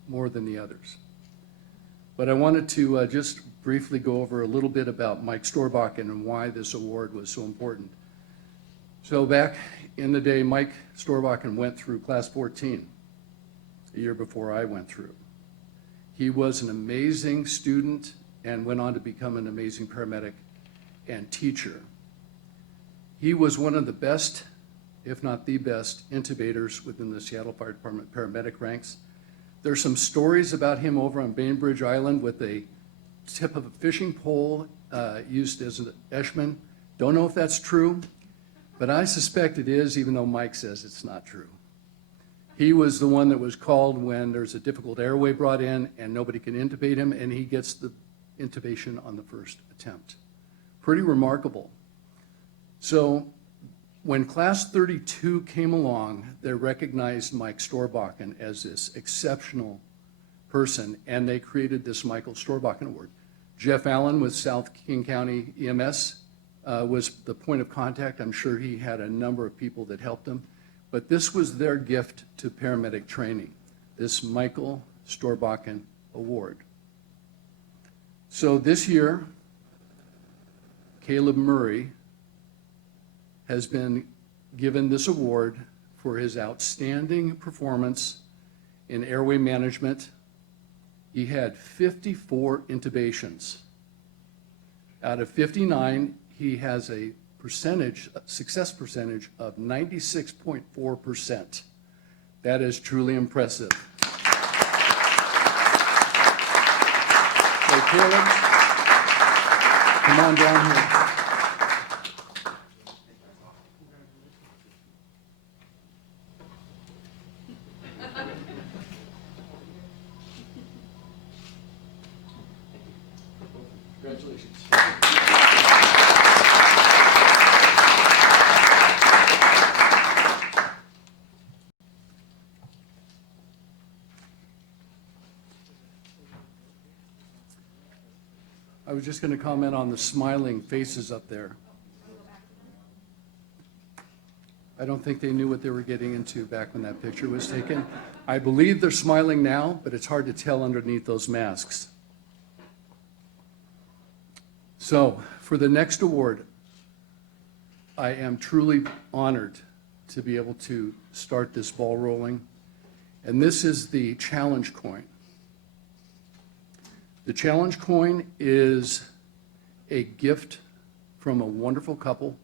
more than the others. But I wanted to just briefly go over a little bit about Mike Storbakken and why this award was so important. So back in the day, Mike Storbakken went through Class 14, a year before I went through. He was an amazing student and went on to become an amazing paramedic and teacher. He was one of the best, if not the best, intubators within the Seattle Fire Department paramedic ranks. There's some stories about him over on Bainbridge Island with a tip of a fishing pole used as an Eshman. Don't know if that's true, but I suspect it is, even though Mike says it's not true. He was the one that was called when there's a difficult airway brought in and nobody can intubate him, and he gets the intubation on the first attempt. Pretty remarkable. So when Class 32 came along, they recognized Mike Storbakken as this exceptional person, and they created this Michael Storbakken Award. Jeff Allen with South King County EMS was the point of contact. I'm sure he had a number of people that helped him. but this was their gift to paramedic training, this Michael Storbakken Award. So this year, Caleb Murray has been given this award for his outstanding performance in airway management. He had 54 intubations. Out of 59, he has a success percentage of 96.4%. That is truly impressive. So Caleb, come on down here. Congratulations. I was just going to comment on the smiling faces up there. I don't think they knew what they were getting into back when that picture was taken. I believe they're smiling now, but it's hard to tell underneath those masks. So, for the next award, I am truly honored to be able to start this ball rolling. And this is the challenge coin. The challenge coin is a gift from a wonderful couple,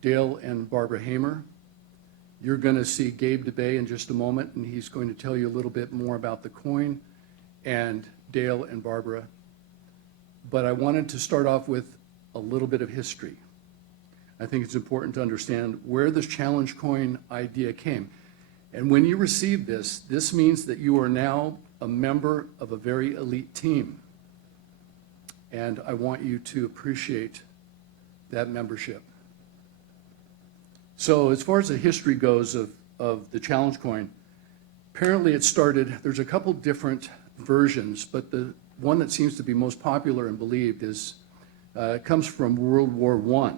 Dale and Barbara Hamer. You're going to see Gabe DeBay in just a moment, and he's going to tell you a little bit more about the coin and Dale and Barbara. But I wanted to start off with a little bit of history. I think it's important to understand where this challenge coin idea came. And when you receive this, this means that you are now a member of a very elite team. And I want you to appreciate that membership. So as far as the history goes of the challenge coin, apparently it started, there's a couple different versions, but the one that seems to be most popular and believed is, comes from World War I.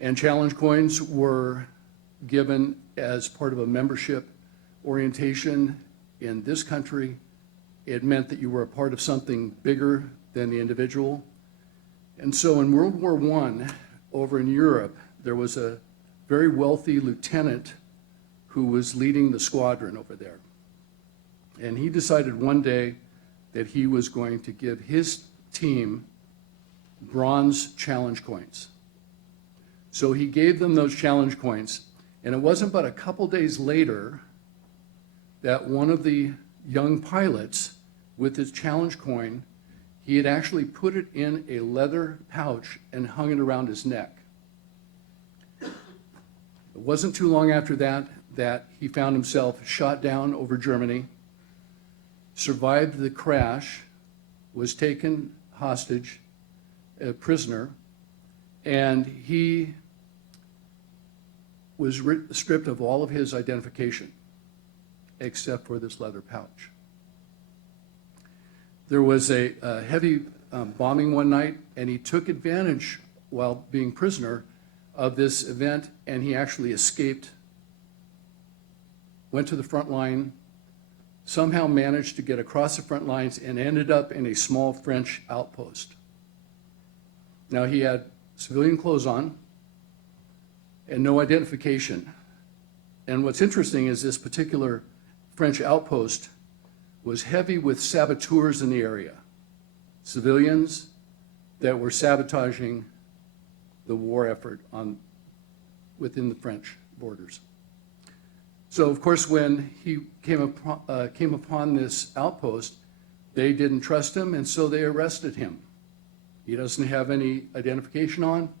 And challenge coins were given as part of a membership orientation in this country. It meant that you were a part of something bigger than the individual. And so in World War I, over in Europe, there was a very wealthy lieutenant who was leading the squadron over there. And he decided one day that he was going to give his team bronze challenge coins. So he gave them those challenge coins, and it wasn't but a couple days later that one of the young pilots with his challenge coin, he had actually put it in a leather pouch and hung it around his neck. It wasn't too long after that he found himself shot down over Germany, survived the crash, was taken hostage, a prisoner, and he was stripped of all of his identification except for this leather pouch. There was a heavy bombing one night, and he took advantage while being prisoner of this event, and he actually escaped, went to the front line, somehow managed to get across the front lines and ended up in a small French outpost. Now he had civilian clothes on and no identification. And what's interesting is this particular French outpost was heavy with saboteurs in the area, civilians that were sabotaging the war effort within the French borders. So of course, when he came upon this outpost, they didn't trust him, and so they arrested him. He doesn't have any identification on,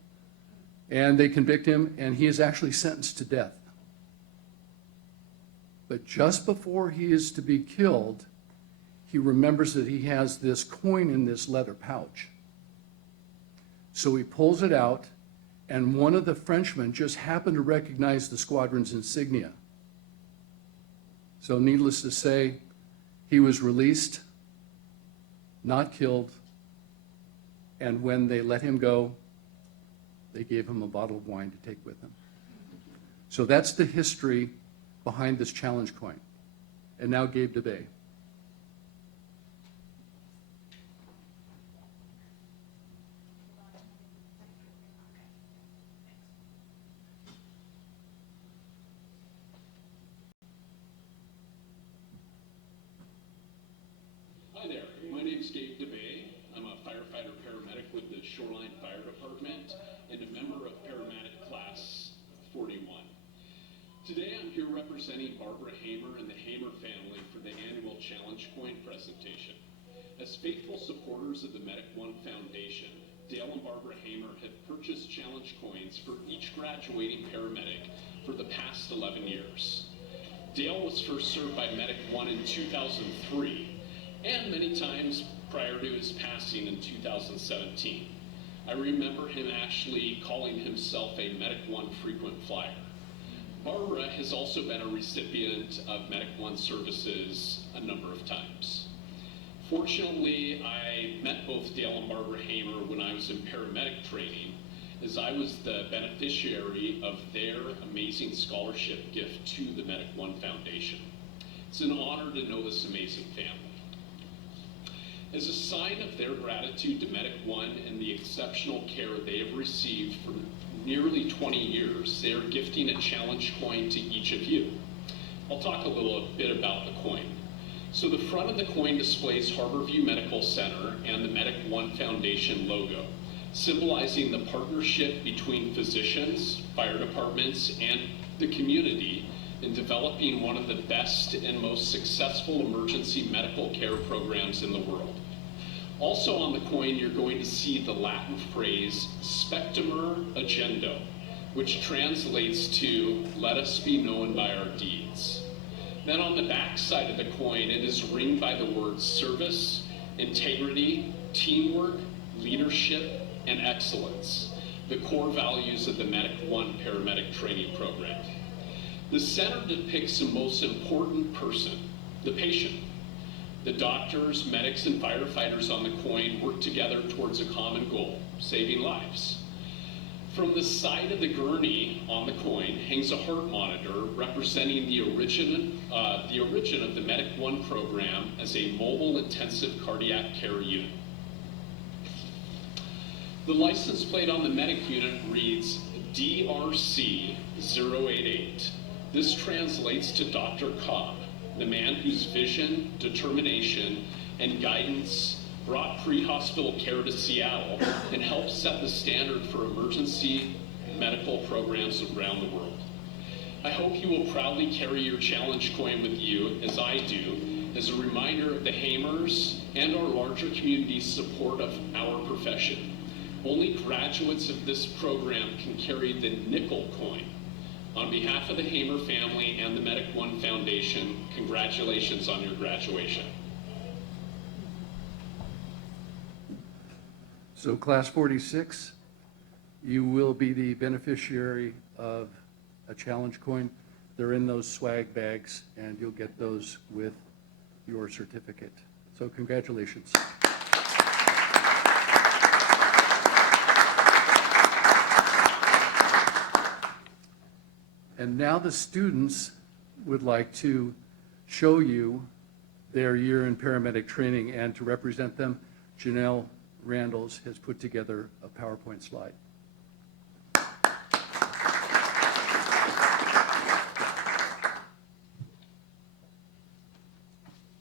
and they convict him, and he is actually sentenced to death. But just before he is to be killed, he remembers that he has this coin in this leather pouch. So he pulls it out, and one of the Frenchmen just happened to recognize the squadron's insignia. So needless to say, he was released, not killed, and when they let him go, they gave him a bottle of wine to take with him. So that's the history behind this challenge coin. And now Gabe DeBay. Hi there, my name's Gabe DeBay. I'm a firefighter paramedic with the Shoreline Fire Department and a member of paramedic class 41. Today I'm here representing Barbara Hamer and the Hamer family for the annual Challenge Coin presentation. As faithful supporters of the Medic One Foundation, Dale and Barbara Hamer have purchased challenge coins for each graduating paramedic for the past 11 years. Dale was first served by Medic One in 2003, and many times prior to his passing in 2017. I remember him actually calling himself a Medic One frequent flyer. Barbara has also been a recipient of Medic One services a number of times. Fortunately, I met both Dale and Barbara Hamer when I was in paramedic training, as I was the beneficiary of their amazing scholarship gift to the Medic One Foundation. It's an honor to know this amazing family. As a sign of their gratitude to Medic One and the exceptional care they have received for nearly 20 years, they are gifting a challenge coin to each of you. I'll talk a little bit about the coin. So the front of the coin displays Harborview Medical Center and the Medic One Foundation logo, symbolizing the partnership between physicians, fire departments, and the community in developing one of the best and most successful emergency medical care programs in the world. Also on the coin, you're going to see the Latin phrase spectamer agendo, which translates to let us be known by our deeds. Then on the back side of the coin, it is ringed by the words service, integrity, teamwork, leadership, and excellence, the core values of the Medic One paramedic training program. The center depicts the most important person, the patient. The doctors, medics, and firefighters on the coin work together towards a common goal, saving lives. From the side of the gurney on the coin hangs a heart monitor representing the origin of the Medic One program as a mobile intensive cardiac care unit. The license plate on the medic unit reads DRC-088. This translates to Dr. Cobb, the man whose vision, determination, and guidance brought pre-hospital care to Seattle and helped set the standard for emergency medical programs around the world. I hope you will proudly carry your challenge coin with you, as I do, as a reminder of the Hamers and our larger community's support of our profession. Only graduates of this program can carry the nickel coin. On behalf of the Hamer family and the Medic One Foundation, congratulations on your graduation. So class 46, you will be the beneficiary of a challenge coin. They're in those swag bags, and you'll get those with your certificate. So congratulations. And now the students would like to show you their year in paramedic training, and to represent them, Janelle Randalls has put together a PowerPoint slide.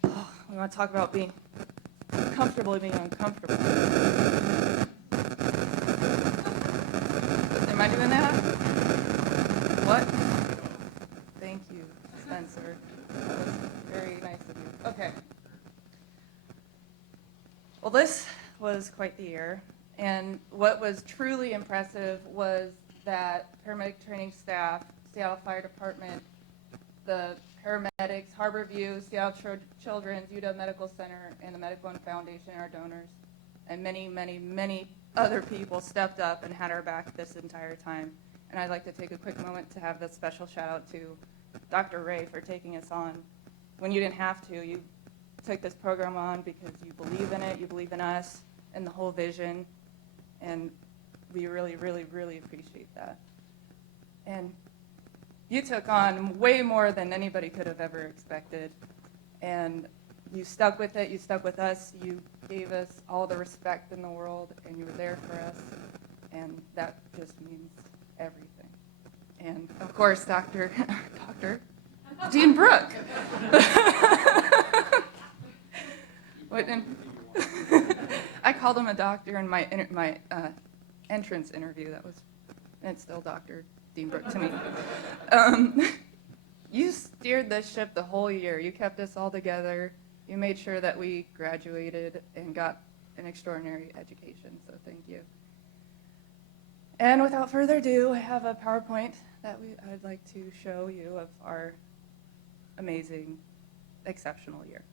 We want to talk about being comfortable being uncomfortable. Am I doing that? What? Thank you, Spencer. That was very nice of you. Okay. Well, this was quite the year, and what was truly impressive was that paramedic training staff, Seattle Fire Department, the paramedics, Harborview, Seattle Children's, UW Medical Center, and the Medic One Foundation, our donors, and many, many, many other people stepped up and had our back this entire time. And I'd like to take a quick moment to have this special shout out to Dr. Ray for taking us on. When you didn't have to, you took this program on because you believe in it, you believe in us, and the whole vision, and we really, really, really appreciate that. And You took on way more than anybody could have ever expected, and you stuck with it, you stuck with us, you gave us all the respect in the world, and you were there for us, and that just means everything. And of course, Dr. Dean Brooke. I called him a doctor in my entrance interview. And it's still Dr. Dean Brooke to me. You steered this ship the whole year. You kept us all together. You made sure that we graduated and got an extraordinary education, so thank you. And without further ado, I have a PowerPoint that I'd like to show you of our amazing, exceptional year.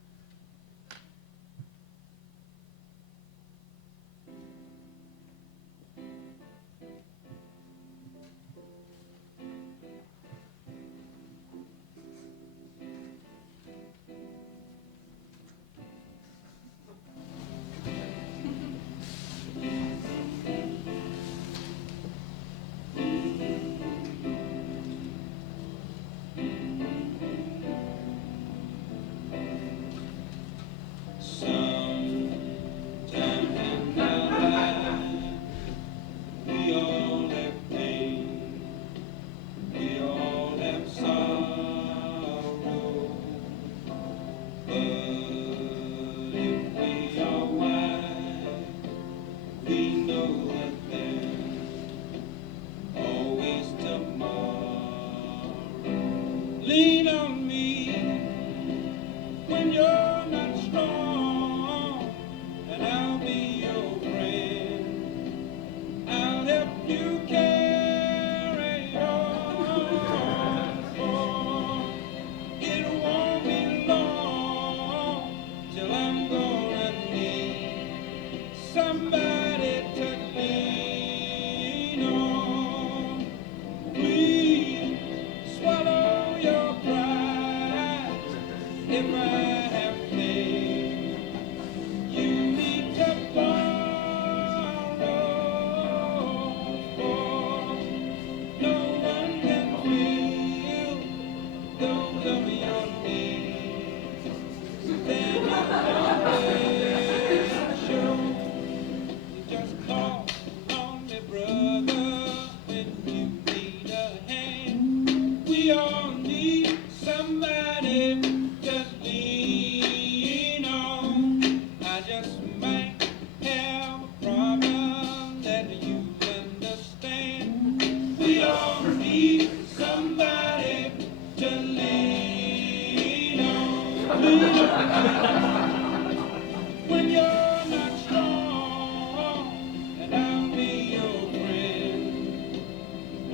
Lean on me when you're not strong, and I'll be your friend. I'll help you carry on, for it won't be long till I'm gonna need somebody to lean on. Please swallow your pride if I have faith. You need to borrow, for no one can feel those of your needs. Then you always show. You just call on me, brother, when you need a hand. We all need somebody to lean on. I just might have a problem that you understand. We all need somebody to lean on. Lean on. When you're not strong, and I'll be your friend.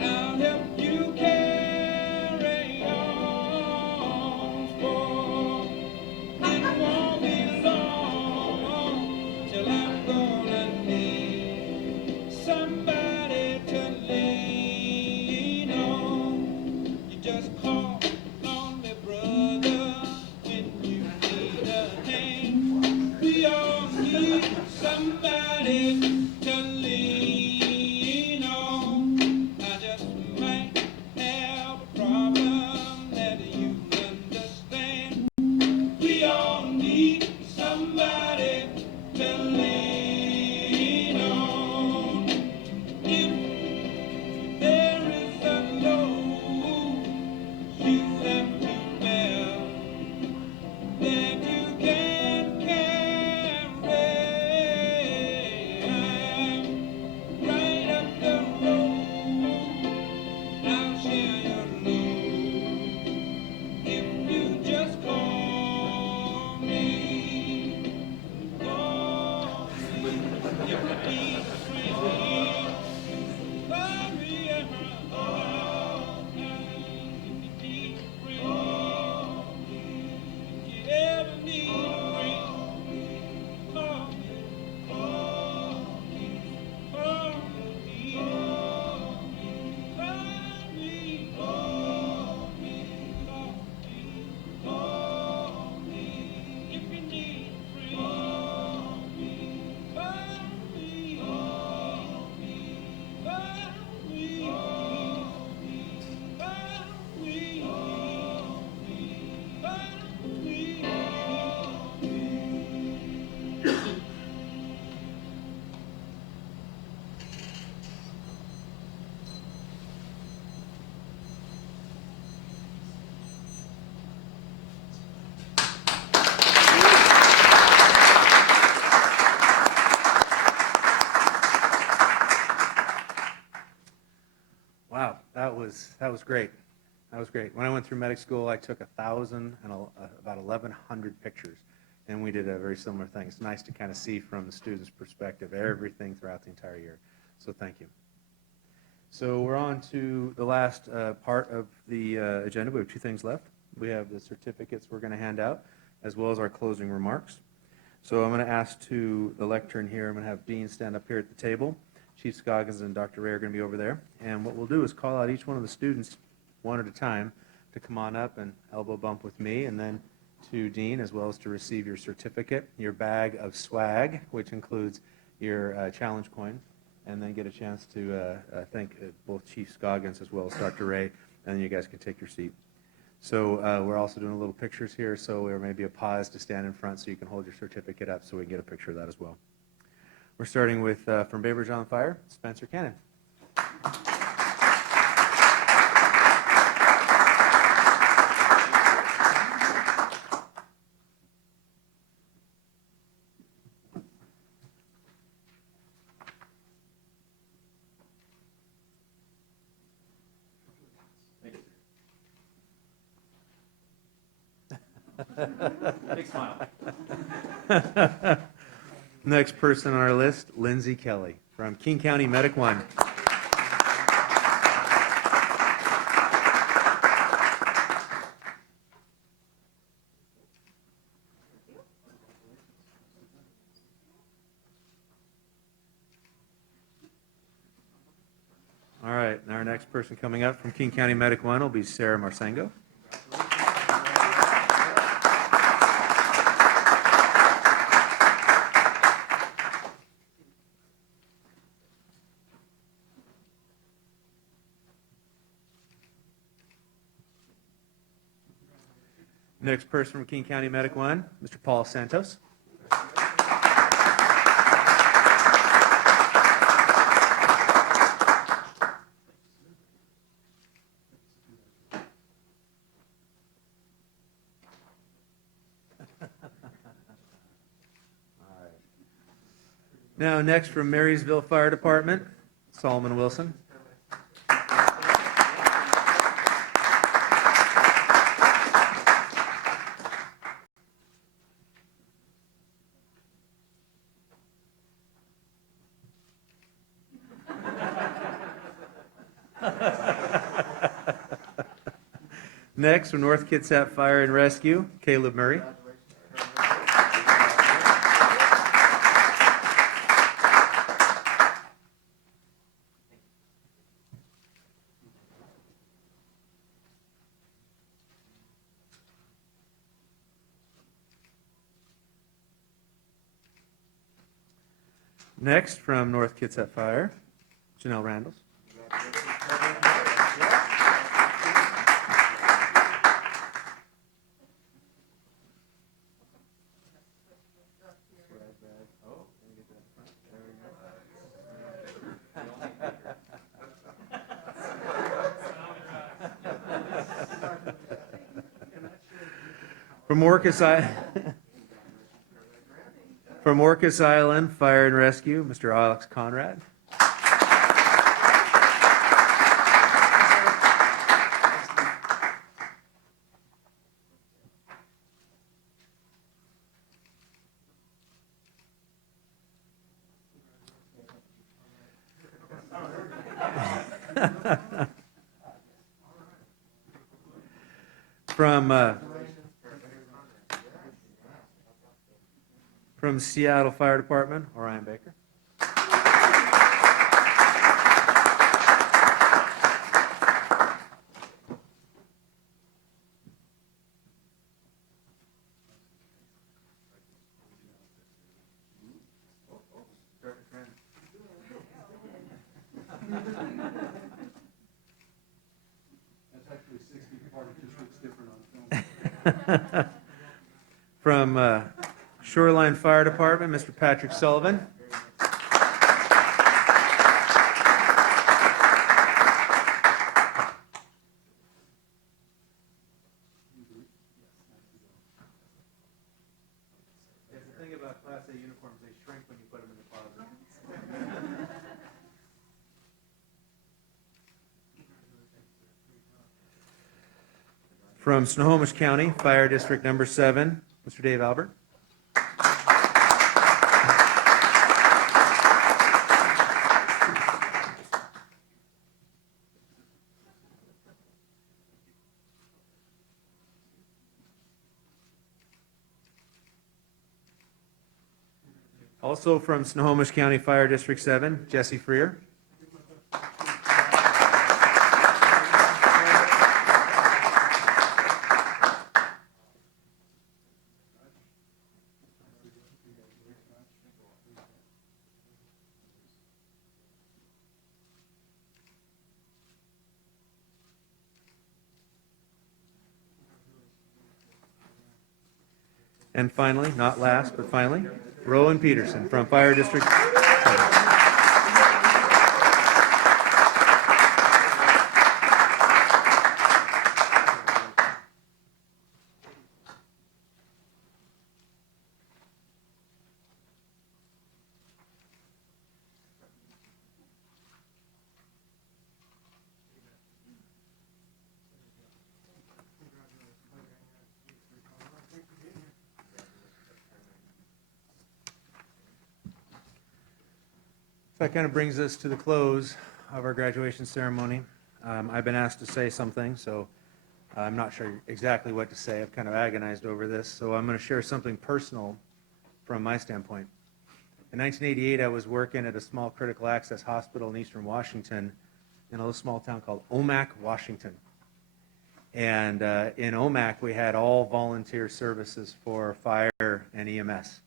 I'll help you carry on, for it won't be long till I'm gonna need somebody to lean on. You just call on me, brother, when you need a hand. That was great. That was great. When I went through medic school, I took 1,000 and about 1,100 pictures, and we did a very similar thing. It's nice to kind of see from the student's perspective everything throughout the entire year. So thank you. So we're on to the last part of the agenda. We have 2 things left. We have the certificates we're going to hand out, as well as our closing remarks. So I'm going to ask to the lectern here, I'm going to have Dean stand up here at the table. Chief Scoggins and Dr. Ray are going to be over there. And what we'll do is call out each one of the students one at a time to come on up and elbow bump with me, and then to Dean, as well as to receive your certificate, your bag of swag, which includes your challenge coin, and then get a chance to thank both Chief Scoggins as well as Dr. Ray, and then you guys can take your seat. So we're also doing a little pictures here, so there may be a pause to stand in front so you can hold your certificate up so we can get a picture of that as well. We're starting with, from Bainbridge on Fire, Spencer Cannon. Big smile. Next person on our list, Lindsay Kelly from King County Medic 1. All right, and our next person coming up from King County Medic 1 will be Sarah Marsango. Next person from King County Medic 1, Mr. Paul Santos. Now, next from Marysville Fire Department, Solomon Wilson. Next, from North Kitsap Fire and Rescue, Caleb Murray. Next, from North Kitsap Fire, Janelle Randalls. From Orcas Island Fire and Rescue, Mr. Alex Conrad. From Seattle Fire Department, Orion Baker. That's actually 60 part, it just looks different on film. From Shoreline Fire Department, Mr. Patrick Sullivan. The thing about Class A uniforms, they shrink when you put them in the closet. From Snohomish County, Fire District Number 7, Mr. Dave Albert. Also from Snohomish County Fire District 7, Jesse Freer. And finally, not last, but finally, Rowan Peterson from Fire District 7. That kind of brings us to the close of our graduation ceremony. I've been asked to say something, so I'm not sure exactly what to say. I've kind of agonized over this, so I'm going to share something personal from my standpoint. In 1988, I was working at a small critical access hospital in eastern Washington in a little small town called Omak, Washington. And in Omak, we had all volunteer services for fire and EMS,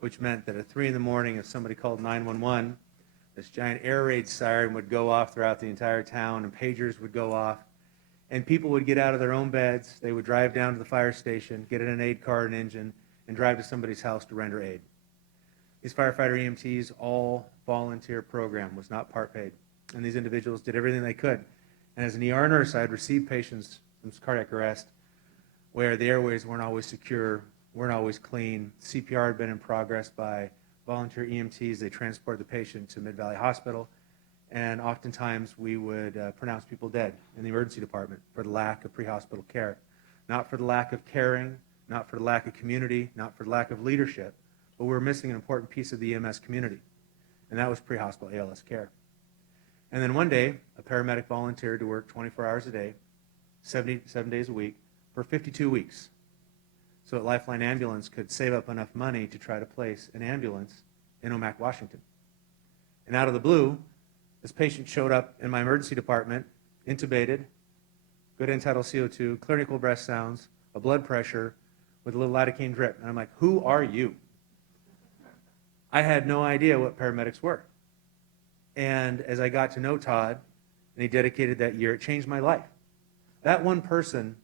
which meant that at 3 in the morning, if somebody called 911, this giant air raid siren would go off throughout the entire town, and pagers would go off, and people would get out of their own beds. They would drive down to the fire station, get in an aid car and engine, and drive to somebody's house to render aid. These firefighter EMTs, all volunteer program, was not part paid, and these individuals did everything they could. And as an ER nurse, I had received patients from cardiac arrest where the airways weren't always secure, weren't always clean. CPR had been in progress by volunteer EMTs. They transported the patient to Mid-Valley Hospital, and oftentimes we would pronounce people dead in the emergency department for the lack of pre-hospital care. Not for the lack of caring, not for the lack of community, not for the lack of leadership, but we were missing an important piece of the EMS community, and that was pre-hospital ALS care. And then one day, a paramedic volunteered to work 24 hours a day, 7 days a week, for 52 weeks. So that Lifeline Ambulance could save up enough money to try to place an ambulance in Omak, Washington. And out of the blue, this patient showed up in my emergency department, intubated, good end-tidal CO2, clinical breath sounds, a blood pressure, with a little lidocaine drip. And I'm like, who are you? I had no idea what paramedics were. And as I got to know Todd, and he dedicated that year, it changed my life. That one person,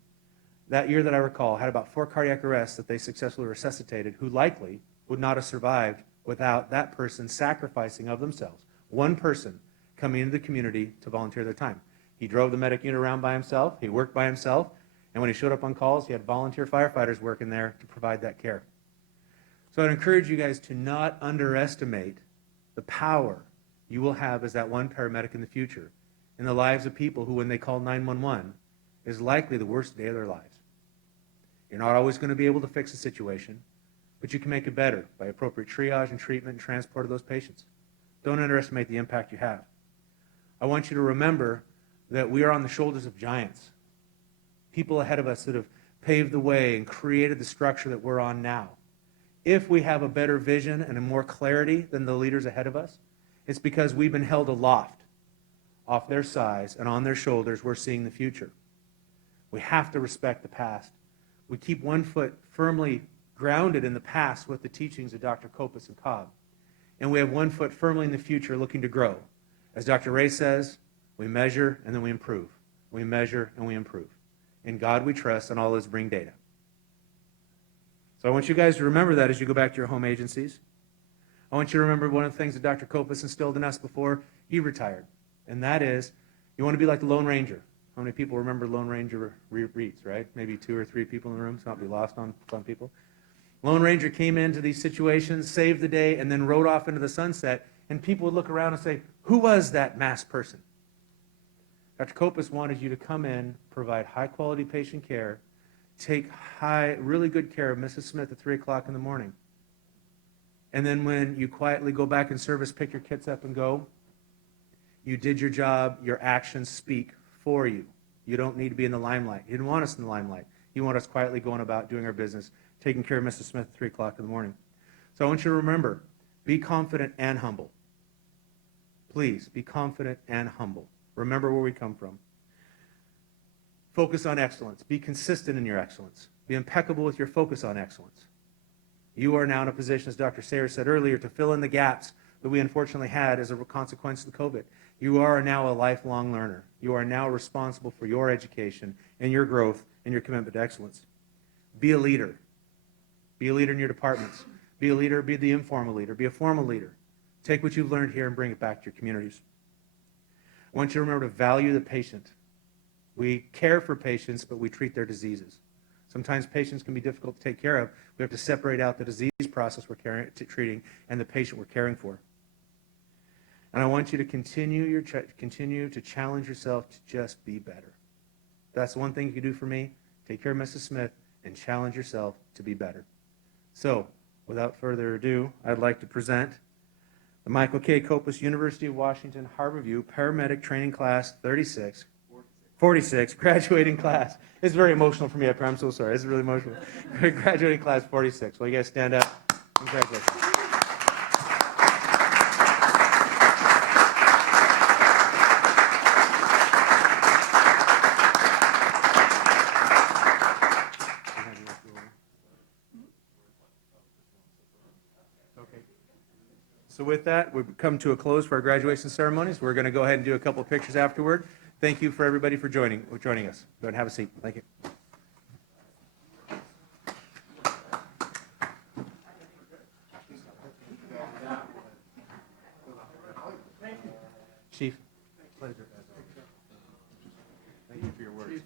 that year that I recall, had about 4 cardiac arrests that they successfully resuscitated, who likely would not have survived without that person sacrificing of themselves. One person coming into the community to volunteer their time. He drove the medic unit around by himself, he worked by himself, and when he showed up on calls, he had volunteer firefighters working there to provide that care. So I'd encourage you guys to not underestimate the power you will have as that one paramedic in the future in the lives of people who, when they call 911, is likely the worst day of their lives. You're not always going to be able to fix a situation, but you can make it better by appropriate triage and treatment and transport of those patients. Don't underestimate the impact you have. I want you to remember that we are on the shoulders of giants, people ahead of us that have paved the way and created the structure that we're on now. If we have a better vision and a more clarity than the leaders ahead of us, it's because we've been held aloft off their size and on their shoulders. We're seeing the future. We have to respect the past. We keep one foot firmly grounded in the past with the teachings of Dr. Kopis and Cobb. And we have one foot firmly in the future looking to grow. As Dr. Ray says, we measure and then we improve. We measure and we improve. In God we trust, and all is bring data. So I want you guys to remember that as you go back to your home agencies. I want you to remember one of the things that Dr. Kopis instilled in us before he retired, and that is you want to be like the Lone Ranger. How many people remember Lone Ranger reads, right? Maybe 2 or 3 people in the room, so not be lost on some people. Lone Ranger came into these situations, saved the day, and then rode off into the sunset, and people would look around and say, who was that masked person? Dr. Kopis wanted you to come in, provide high-quality patient care, take really good care of Mrs. Smith at 3 o'clock in the morning. And then when you quietly go back in service, pick your kids up and go, you did your job, your actions speak for you. You don't need to be in the limelight. You didn't want us in the limelight. You want us quietly going about doing our business, taking care of Mrs. Smith at 3 o'clock in the morning. So I want you to remember, be confident and humble. Please, be confident and humble. Remember where we come from. Focus on excellence. Be consistent in your excellence. Be impeccable with your focus on excellence. You are now in a position, as Dr. Sayer said earlier, to fill in the gaps that we unfortunately had as a consequence of the COVID. You are now a lifelong learner. You are now responsible for your education and your growth and your commitment to excellence. Be a leader. Be a leader in your departments. Be a leader, be the informal leader, be a formal leader. Take what you've learned here and bring it back to your communities. I want you to remember to value the patient. We care for patients, but we treat their diseases. Sometimes patients can be difficult to take care of. We have to separate out the disease process we're treating and the patient we're caring for. And I want you to continue to challenge yourself to just be better. That's one thing you can do for me. Take care of Mrs. Smith and challenge yourself to be better. So, without further ado, I'd like to present the Michael K. Kopis University of Washington Harborview Paramedic Training Class 46, graduating class. It's very emotional for me up here. I'm so sorry. It's really emotional. Graduating class 46. Well, you guys stand up. Congratulations. So with that, we've come to a close for our graduation ceremonies. We're going to go ahead and do a couple of pictures afterward. Thank you for everybody for joining us. Go ahead and have a seat. Thank you. Chief. Pleasure. Thank you for your words.